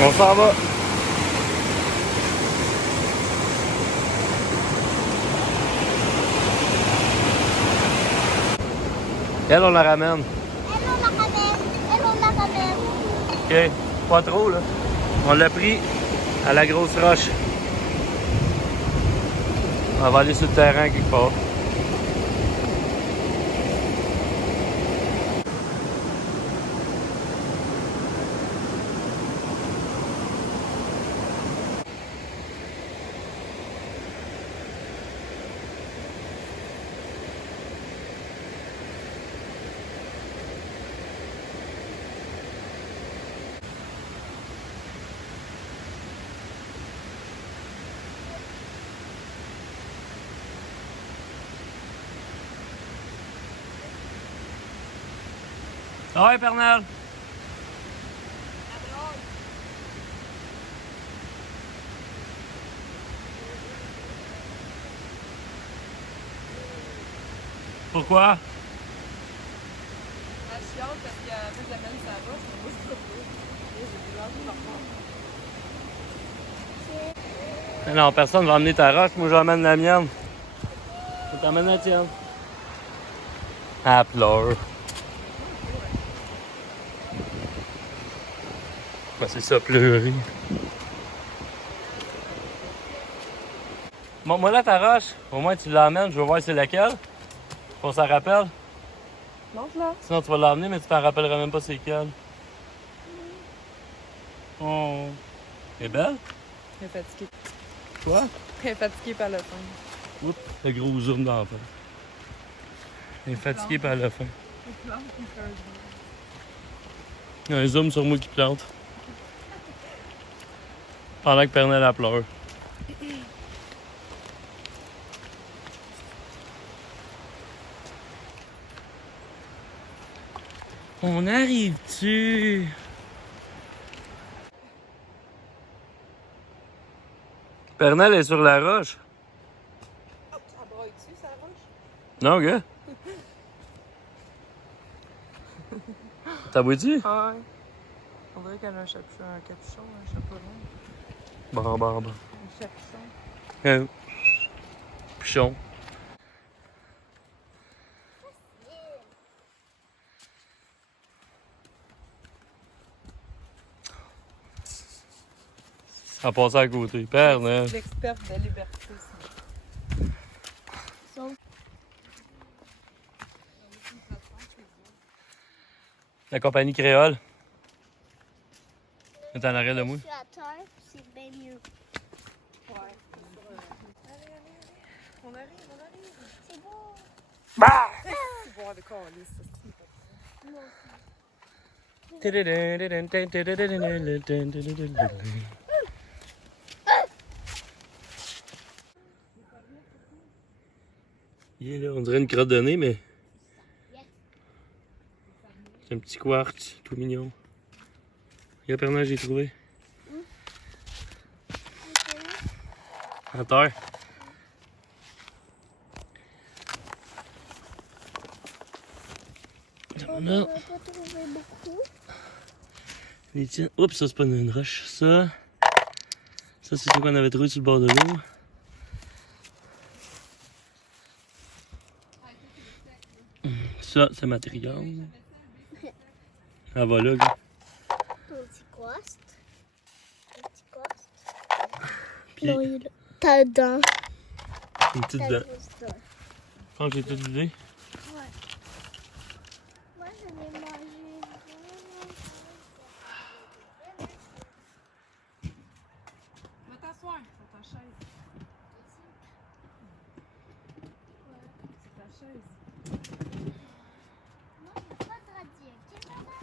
On s'en va. Elle, on la ramène. OK. Pas trop, là. On l'a pris à la grosse roche. On va aller sur le terrain quelque part. Ah ouais, Pernelle? Pourquoi? Elle chiale parce qu'elle veut que j'amène sa roche, mais moi, je peux pas. J'ai plus Non, personne va emmener ta roche, moi j'emmène la mienne. Je t'emmène la tienne. Elle pleure. Ben, c'est ça, pleurer. Bon, moi là, ta roche, au moins tu l'emmènes, je veux voir c'est laquelle. Qu'on s'en rappelle. Montre-la. Sinon tu vas l'emmener, mais tu t'en rappelleras même pas c'est quelle. Oh. Elle est belle? Elle est fatiguée. Quoi? Elle est fatiguée par le fond. Oups, le gros zoom dans la fin. Elle est fatiguée par la fin. Il y a un zoom sur moi qui plante. Pendant que Pernelle a pleure. On arrive-tu? Pernelle est sur la roche. Oh, elle braille-tu, sa roche? Non, gars? T'as boit-tu? Ouais. On dirait qu'elle a un capuchon, un chapeau rond. Bon. Un capuchon. Pichon. Ça a passé à côté. Pernelle. L'experte de liberté. La compagnie créole. est en arrêt de moi. Je suis à terre, c'est bien mieux. Ouais. Allez. On arrive. C'est beau. Bah! C'est bon avec Alice, ça. Il est là, on dirait une crotte de nez, mais. C'est un petit quartz, tout mignon. Il y a Pernelle, j'ai trouvé. À terre. On n'a pas trouvé beaucoup. Les tiens. Oups, ça c'est pas une roche. Ça c'est ce qu'on avait trouvé sur le bord de l'eau. Ça, c'est matériel. Ah, voilà, gars. Ton petit coste. Puis, Non, il est là. Ta dent. une petite Ta dent. grosse dent. Je pense que j'ai tout vidé. Moi, je l'ai mangé. Va t'asseoir sur ta chaise. C'est ta chaise. Non, il n'y a pas de radis, ok, maman?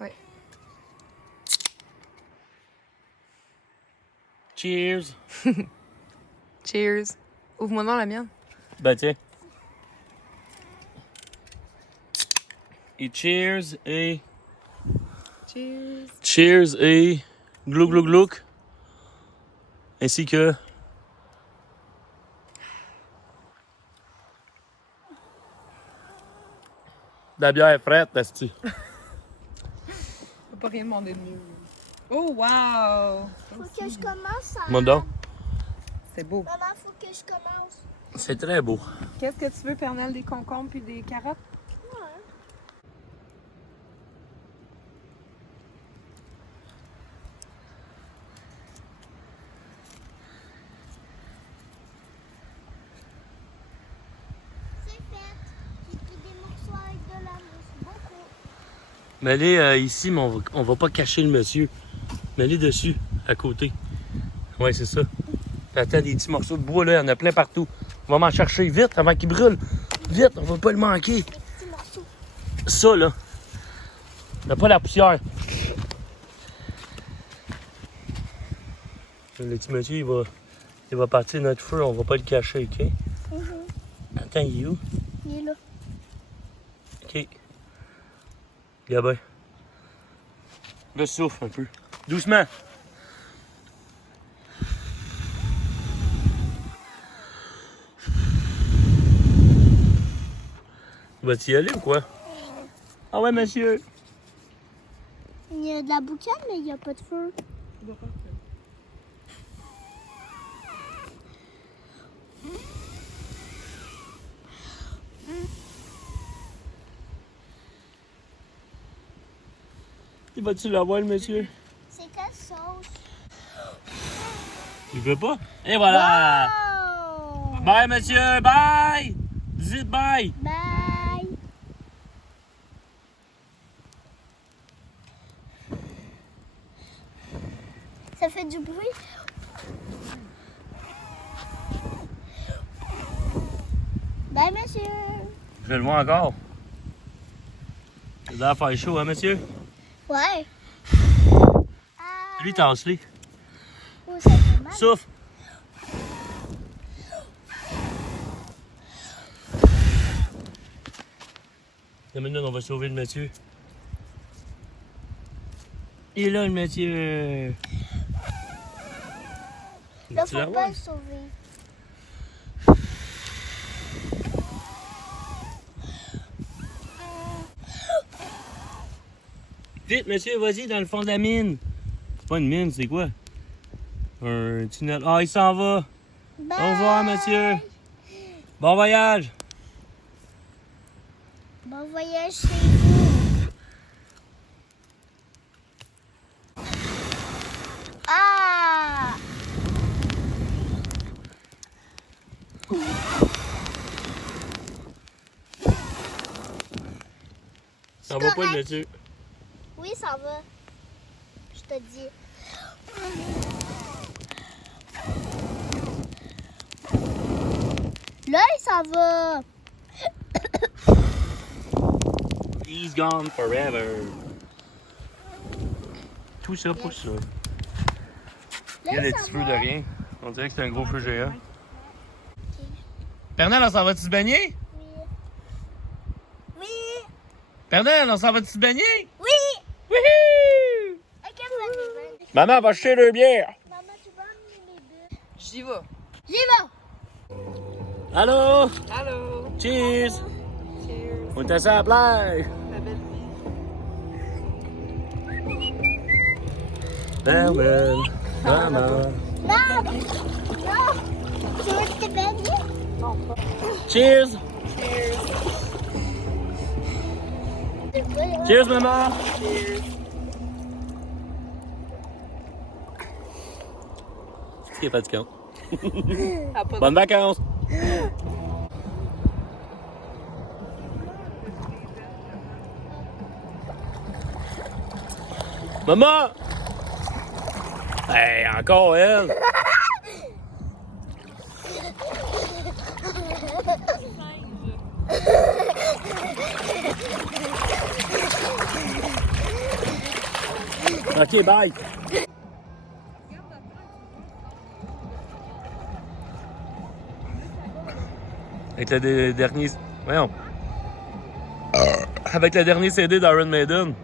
Ouais. Cheers! Cheers. Ouvre-moi dans la mienne. Ben, tiens. Et cheers et. Cheers. Cheers et. Glouk. Ainsi que. La bière est prête, asti. On peut pas rien demander de mieux. Oh, wow! Faut que je commence à... Mon don. C'est beau. Maman, faut que je commence. C'est très beau. Qu'est-ce que tu veux, Pernelle? Des concombres puis des carottes? Ouais. C'est fait. J'ai pris des morceaux avec de la mousse. Beaucoup. Mets-les ici, mais on va pas cacher le monsieur. Mets-les dessus, à côté. Ouais, c'est ça. Attends, des petits morceaux de bois, là, il y en a plein partout. On va m'en chercher vite avant qu'il brûle. Vite, on va pas le manquer. Des petits morceaux. Ça, là. On a pas la poussière. Le petit monsieur, il va partir notre feu, on va pas le cacher, OK? Attends, il est où? Il est là. OK. Gabin. Là, souffle un peu. Doucement. Vas-tu y aller ou quoi? Ah ouais, monsieur. Il y a de la boucane, mais il n'y a pas de feu. Il va-tu l'avoir, le monsieur? C'est quelle sauce? Il veut pas? Et voilà! Wow! Bye, monsieur! Bye! Dites bye! Bye! Ça fait du bruit? Bye, monsieur! Je vais le voir encore. Ça doit faire chaud, hein, monsieur? Ouais. Lui, tasse-lui. Oh, ça fait mal. Souffle! Une minute, on va sauver le monsieur. Il est là, le monsieur! Là, Tu faut la pas vois? le sauver. Vite, monsieur, vas-y, dans le fond de la mine. C'est pas une mine, c'est quoi? Un tunnel. Ah, il s'en va. Bye. Au revoir, monsieur. Bon voyage. Bon voyage chez vous. Ah! Ça va pas, correct. le monsieur. Oui, ça va. Je te dis. Là, il s'en va. He's gone forever. Tout ça pour ça. Il y a Là, des il petits s'en feux de va. rien. On dirait que c'est un gros feu géant. Pernelle, on s'en va-tu se baigner? Oui. Oui. Pernelle, on s'en va-tu se baigner? Oui. Wouhou! Ok, vas-y. Maman, va acheter deux bières. Maman, tu vas amener mes bulles? J'y vais. J'y vais. Allô? Allô. Cheers! Cheers. On est assis à la plage. La belle vie. Pernelle, maman. Non. Non. Tu veux te baigner? Non, pas. Cheers! Cheers. Cheers, maman! Cheers. C'est qui est fatigant. Ah, pas de- Bonnes vacances! Maman! Hey, encore elle! Ok, bye! Avec le dernier. Voyons. Avec le dernier CD d'Iron Maiden.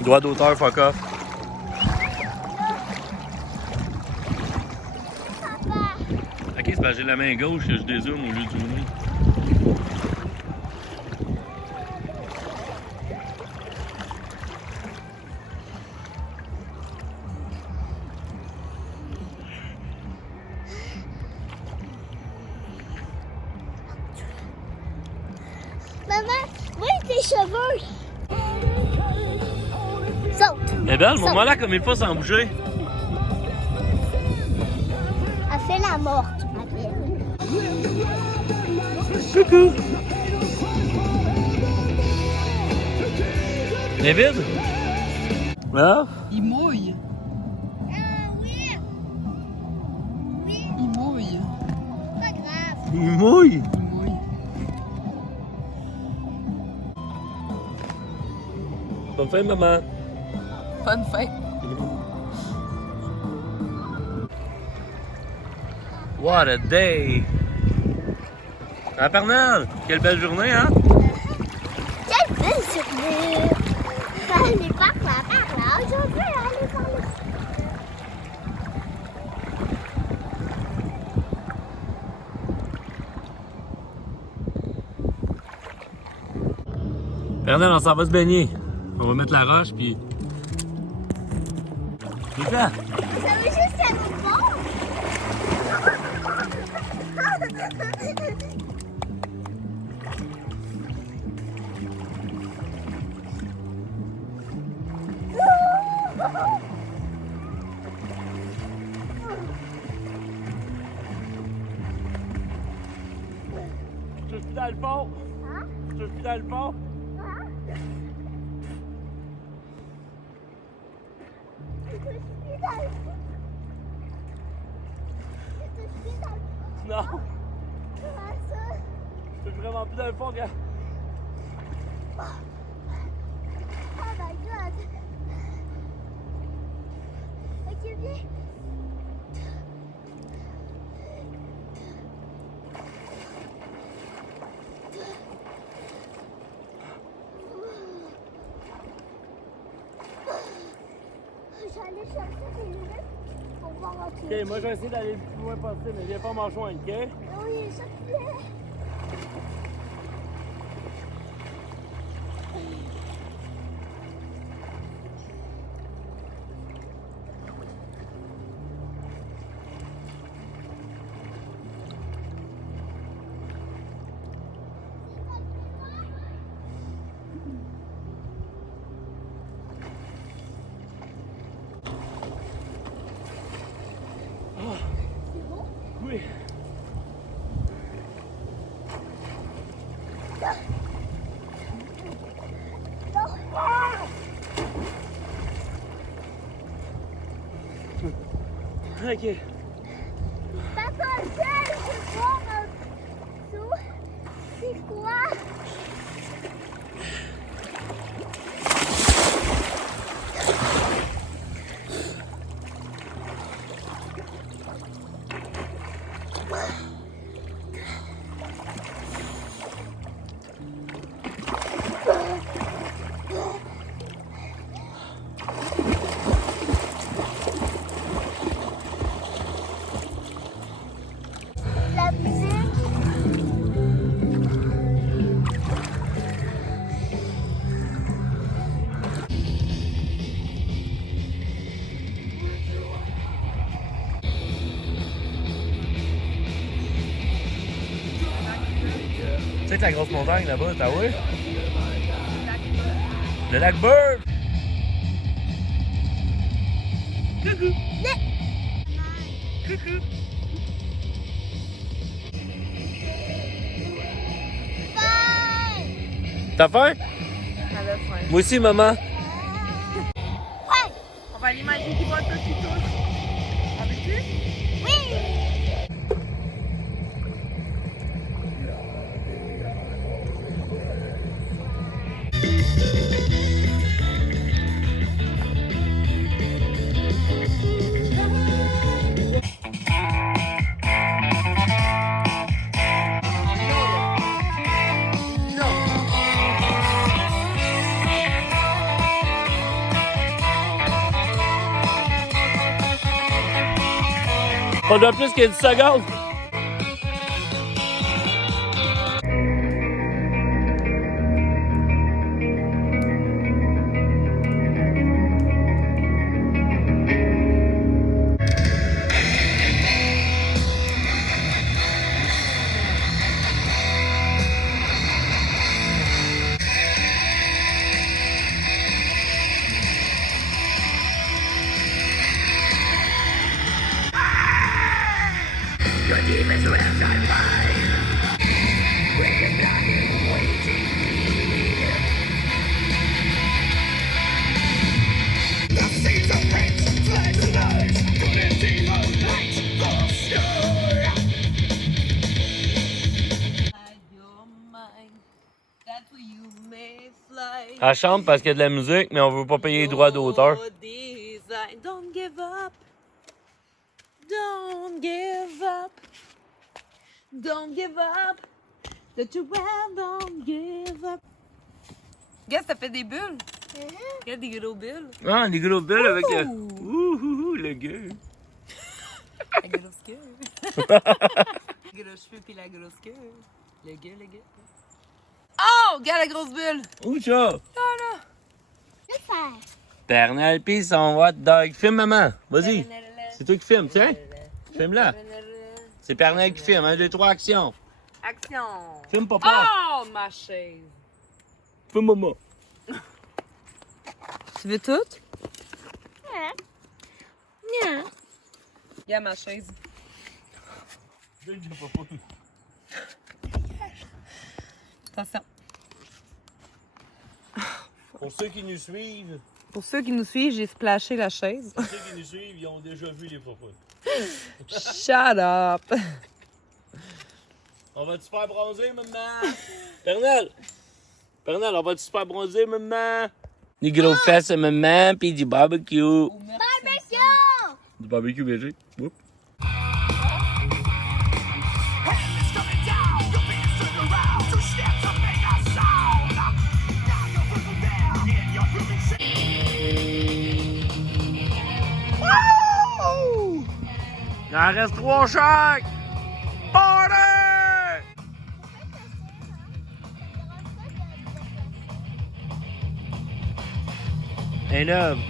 Droit d'auteur, fuck off. Ok, c'est parce que j'ai la main gauche que je dézoome au lieu de zoomer. Maman, oui, tes cheveux. Saute. Elle est belle, montre-moi là comme il faut sans bouger. Elle fait la morte. Coucou! Elle est vide? Ah? Il mouille. Oui. Oui, Il mouille. pas grave. Il mouille! Il mouille. Bonne fin, maman. Bonne fête. What a day! Ah, Pernelle! Quelle belle journée, hein? Quelle belle journée. Allez, par là. Aujourd'hui, allez par là. Pernelle, on s'en va se baigner. On va mettre la roche, puis... C'est ça? Ça veut juste qu'elle nous bord. Je suis dans le fond. Hein? Je suis dans le fond. Hein? Je te suis dans le fond. Je te suis dans le fond. Non, Comment ça? je suis vraiment plus dans le fond, regarde. Oh my god. Ok, viens. J'allais chercher des lunettes pour voir un truc. Ok, moi je vais essayer d'aller le plus loin possible, mais viens pas m'en joindre, ok? Oui, s'il te plaît. C'est bon? Oui. Ok. Papa, viens, je veux voir un dessous. C'est quoi? La musique. Tu sais que la grosse montagne là-bas, t'as où? Le lac Bird! Coucou! Coucou! T'as faim? Elle a faim. Moi aussi, maman. On va aller manger du bol Tostitos. En veux-tu? On doit plus qu'il y a 10 secondes. Elle chante parce qu'il y a de la musique, mais on veut pas payer les droits d'auteur. Don't give up. Don't give up. Don't give up. That you will, don't give up. Regarde, ça fait des bulles. Regarde des gros bulles. Ah, des gros bulles avec le... Ouh. le gars. La grosse queue. Les gros cheveux puis la grosse queue. Le gars, le gars. Oh, regarde la grosse bulle. Où ça? Là, là. Le faire. Père Noël pis son hot dog. Filme, maman. Vas-y. C'est toi qui filmes, tiens. Filme-la. C'est Père Noël qui filme. 1, 2, 3, action. Action! Filme, papa. Oh, ma chaise! Filme, maman. Tu veux tout? Yeah. Regarde ma chaise. Attention. Pour ceux qui nous suivent, Pour ceux qui nous suivent, j'ai splashé la chaise. ils ont déjà vu les popotes. Shut up! On va-tu se faire bronzer, maman? Pernel! Pernel, on va-tu se faire bronzer, maman? Des gros fesses, maman, pis du barbecue. Barbecue! Du barbecue végé. Oups. Il en reste 3 chaque! Party! Un homme.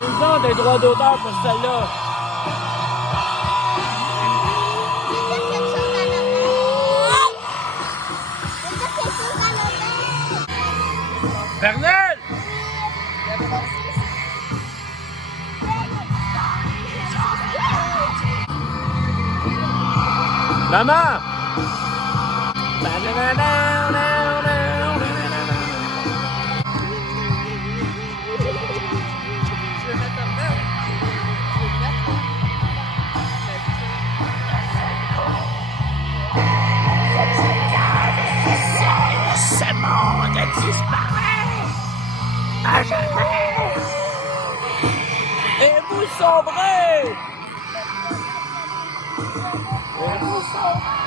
Ils ont des droits d'auteur pour celle-là. Pernel! Maman! Ce monde disparaît à jamais. Et vous sombrez. Et vous sombrez.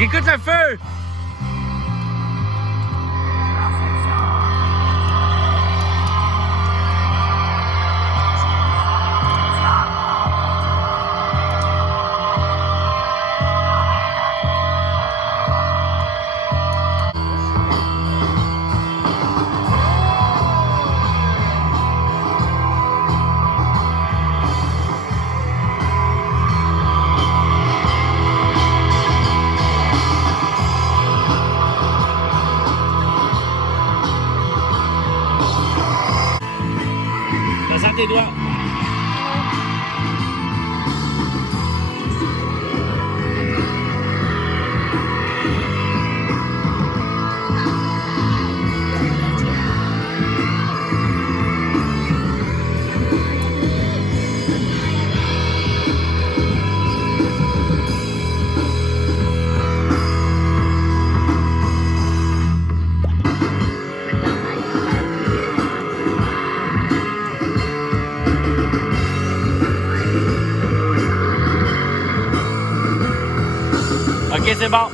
Écoute le feu! Sens tes doigts. Ok, c'est bon.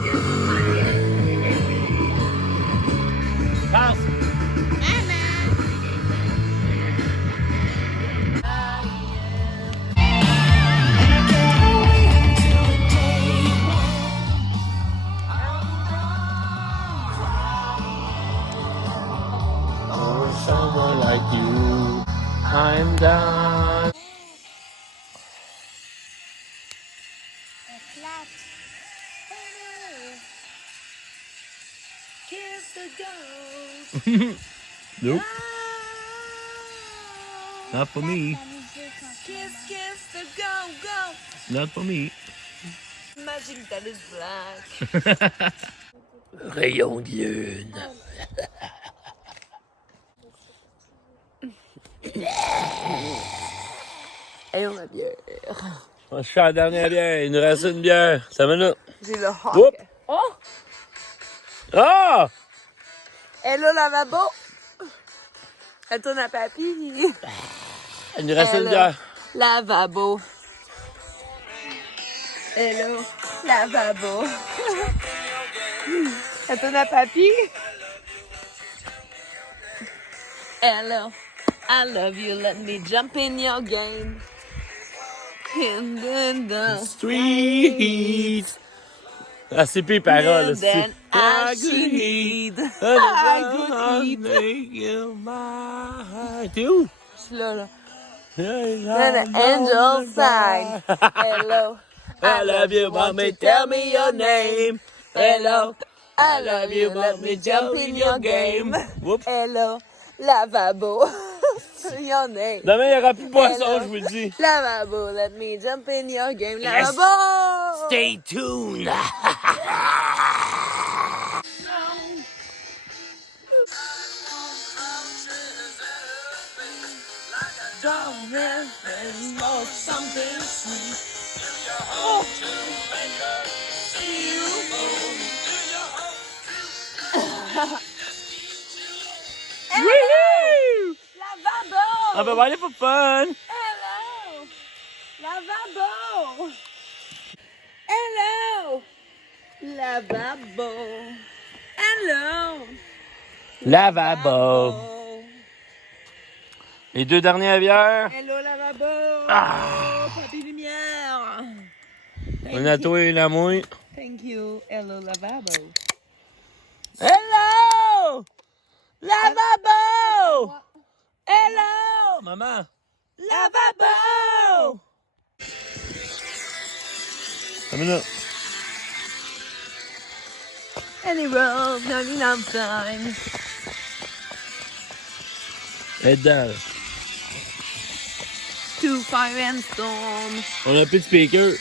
Passe. Oh, someone like you, I'm done. Kiss the ghost. Nope. Not for me. Kiss, kiss the go. Not for me. Magic that is black. Rayon de lune. Et on a bien. Je suis à la dernière bière. Il nous reste une bière. 5 minutes. J'ai le hawk. Oups. Oh! Ah! Elle a le lavabo. Elle tourne à papy. Il nous reste une bière. Lavabo. Hello, lavabo. Elle tourne à papy. Hello, I love you. Let me jump in your game. In the Streets. Ah, c'est plus les paroles. then I should. I could eat. T'es où? Je suis là. Then Then the angel sign. Hello, I love you, mommy, tell me your name. hello, I love you. Let me jump in your game. Whoops. Hello, lavabo. Your name. Demain, il n'y aura plus de poisson, Hello. je vous le dis. Lavabo, let me jump in your game. Yes. Lavabo! Stay tuned. Woohoo! Lavabo! On va aller for fun. Hello! Lavabo! Hello! Lavabo! Hello! Lavabo. Les deux dernières bières. Hello, lavabo! Ah. Papier lumière! On a toi et la mouille. Thank you. Hello, lavabo. Hello! Lavabo! Hello! Maman! Lavabo! Un minute. Any road, not enough time. Aide-le. To fire and storm. On a plus de speaker.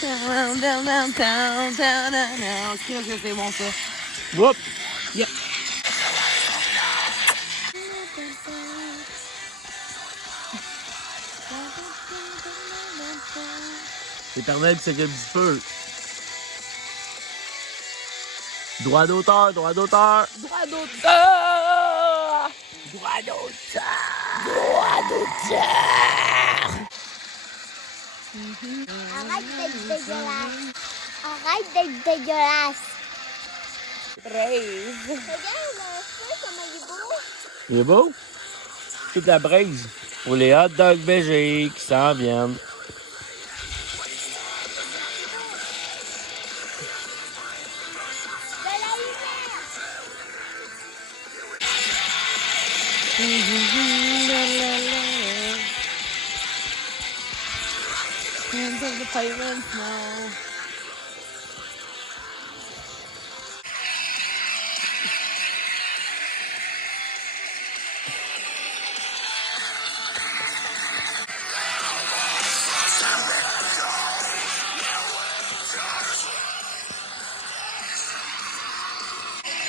Down, down, down, down, down, down, down. Qu'est-ce que c'est bon ça? Whoop! Yep. L'éternel qui s'occupe du feu. Droit d'auteur, droit d'auteur. Droit d'auteur! Droit d'auteur. Droit d'auteur. Arrête d'être dégueulasse. Arrête d'être dégueulasse. Braise. Regarde le feu, comment il est beau. Il est beau? Toute la braise. Pour les hot dogs végés qui s'en viennent. De la lumière. Hands of the pirates now.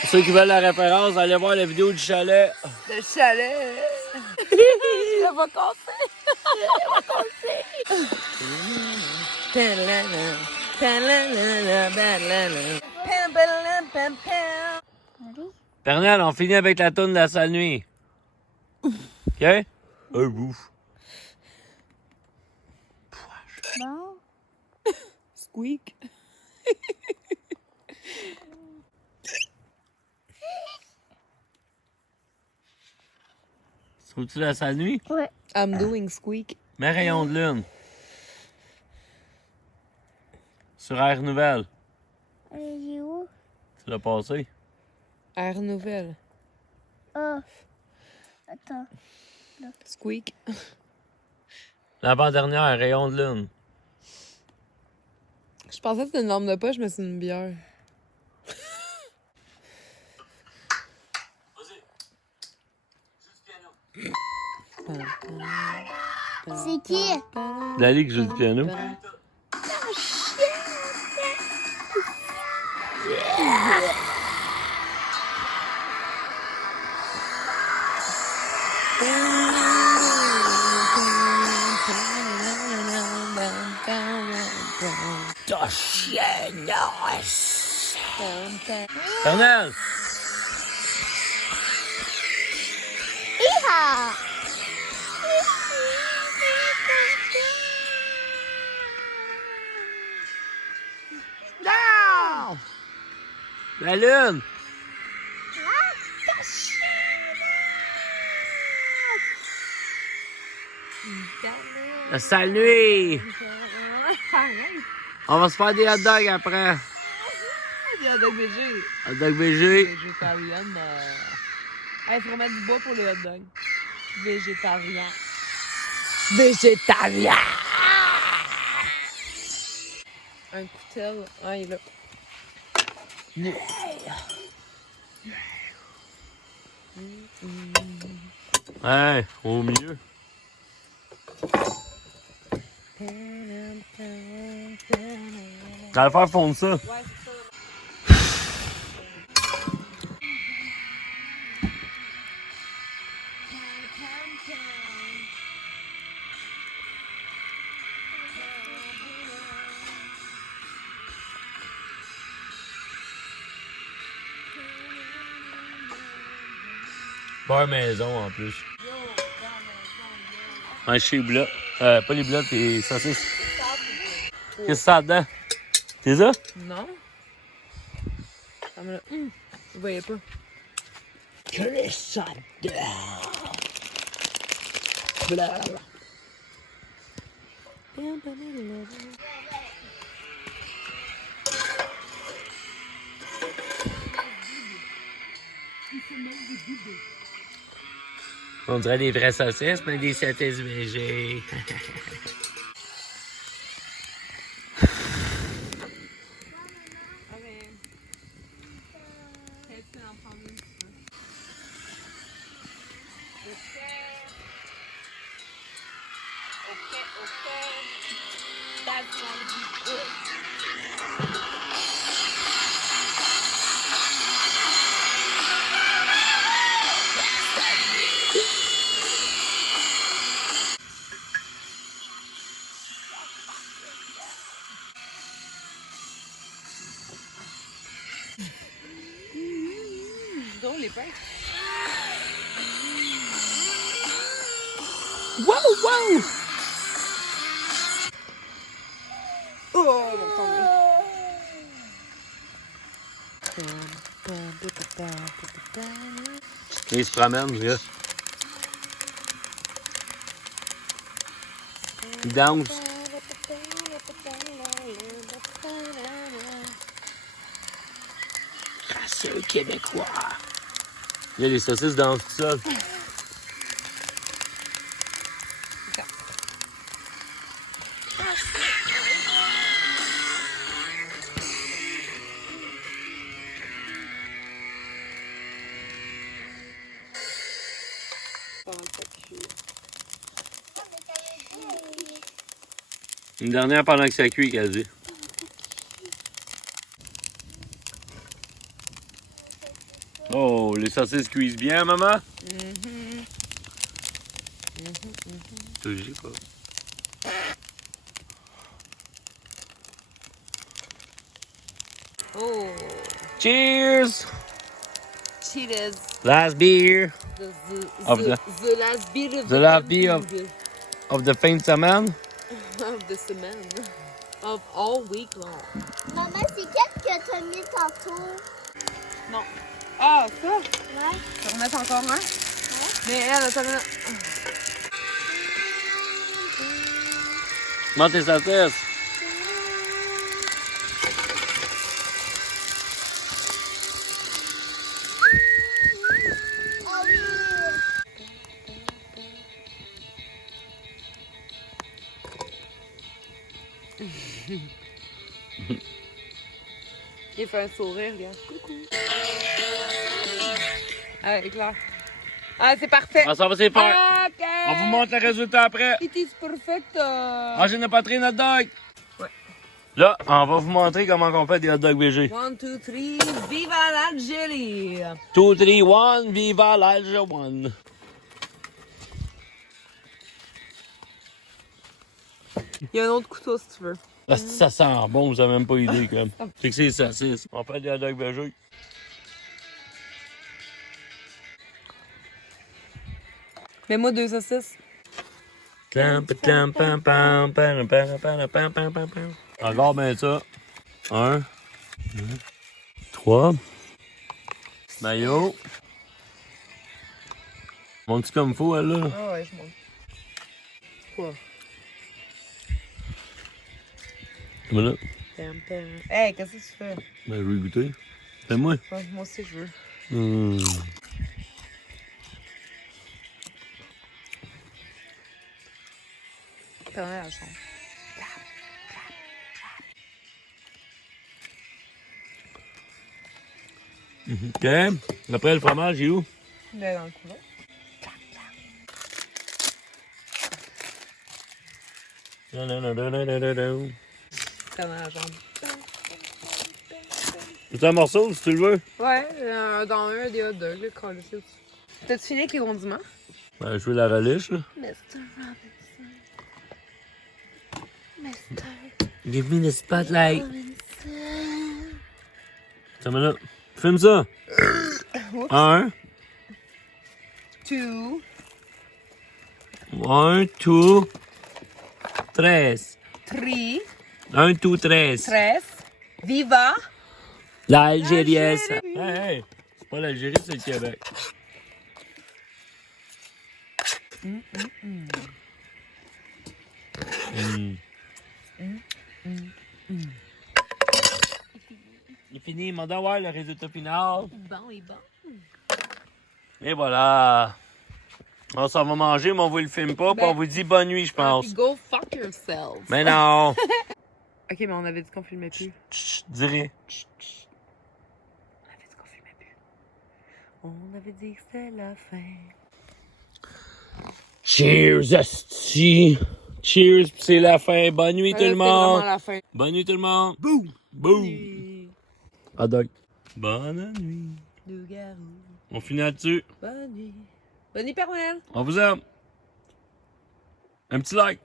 Pour ceux qui veulent la référence, allez voir la vidéo du chalet. Le chalet. Je vais casser. Je vais casser. Ta-la-la, ta-la-la-la, ba-la-la. Pam, ba-la-la, pam, pam. Pernel, on finit avec la toune de la sale nuit. OK? Un bouffe. Bon. Squeak. Trouves-tu la sale nuit? Ouais. I'm doing squeak. Mets rayon de lune. Sur Air Nouvelle. Elle est où? Tu l'as passé? Air nouvelle. Oh. Attends. Squeak. L'avant-dernière, rayon de lune. Je pensais que c'était une lampe de poche, mais c'est une bière. C'est qui? Dali qui joue du piano. Ta chiennasse! Pernel! Iha! Non! La lune! La sale nuit! On va se faire des hot dogs après. Des hot dogs végé. Hot dog VG. Végétarienne. Il faut remettre du bois pour les hot dogs. Végétarien. Végétarien! Un coutel. Ah, il est là. Ouais, au milieu. J'allais faire fondre ça. Ouais, c'est ça. Bar maison en plus. Un chez Blotte. Pas les Blottes, les saucisses. Qu'est-ce que ça a dedans? C'est ça? Non. Ça me l'a. Vous voyez pas. Qu'est-ce que ça dedans? Blablabla. On dirait des vraies saucisses, mais des saucisses végé. Donc, les pains. Wow, wow! Oh, mon tombé. Il se promène, là. Il danse. Raceux québécois. Il y a les saucisses dans tout seul. Une dernière pendant que ça cuit, qu'elle dit. Oh, les saucisses cuisent bien, maman? Je sais pas. Oh. Cheers! Cheers. Last beer Of the- the last beer of the last beer of the fin de semaine. of the semaine. Of all week long. Maman, c'est quel que t'as mis tantôt? Non. Ah, ça? Ouais. Je vais remettre encore un? Mais elle, attends, là. Monte tes saucisses. Oh oui. Il fait un sourire, regarde. Coucou. Ah, éclair. Ah, c'est parfait. On s'en va s'y faire. Ah, ok. On vous montre le résultat après. It is perfect. Mangez une poitrine hot dog. Ouais. Là, on va vous montrer comment on fait des hot dogs VG. 1, 2, 3, viva l'Algérie! 2, 3, 1, viva l'Algérie. Il y a un autre couteau si tu veux. Ah, ça sent bon, vous avez même pas idée, comme. C'est que c'est saucisses. On fait des hot dogs végés. Mets-moi 2 saucisses. Encore bien ça. 1, 2, 3. Mayo. Monte-tu comme faut, elle, là? Ah ouais, je monte. Quoi? Voilà. Hey, qu'est-ce que tu fais? Ben, je vais goûter. Fais-moi. Ouais, moi aussi, je veux. T'en as la chance. OK. Après, le fromage, il est où? Il est dans le couloir. T'en as la jambe. C'est un morceau, si tu le veux? Ouais, dans un des hot dogs, le collé aussi. T'as-tu fini avec les condiments? Ben, je veux la relish, là. Mr. Robinson. Mr. Give me the spotlight. Robinson. Ça me là. Filme ça. 1, 2, 1, 2, 3. 3, 1, 2, 3. 3. Viva! L'Algérie. L'Algérie. Hey, hey. C'est pas l'Algérie, c'est le Québec. Il est fini, il m'a donné voir le résultat final. Bon et bon. Et voilà. On s'en va manger, mais on vous le filme pas, puis on vous dit bonne nuit, je pense. Go fuck yourself. Mais non! Ok, mais on avait dit qu'on filmait plus. Chut, dis rien. On avait dit qu'on filmait plus. On avait dit que c'était la fin. Cheers, asti! Cheers, pis c'est la fin. Bonne nuit, tout le C'est vraiment monde! la fin. Bonne nuit, tout le monde! Boum! Boum! Hot dog. Bonne nuit. Loup-garou. On finit là-dessus. Bonne nuit. Bonne nuit, Père Noël. On vous aime. Un petit like.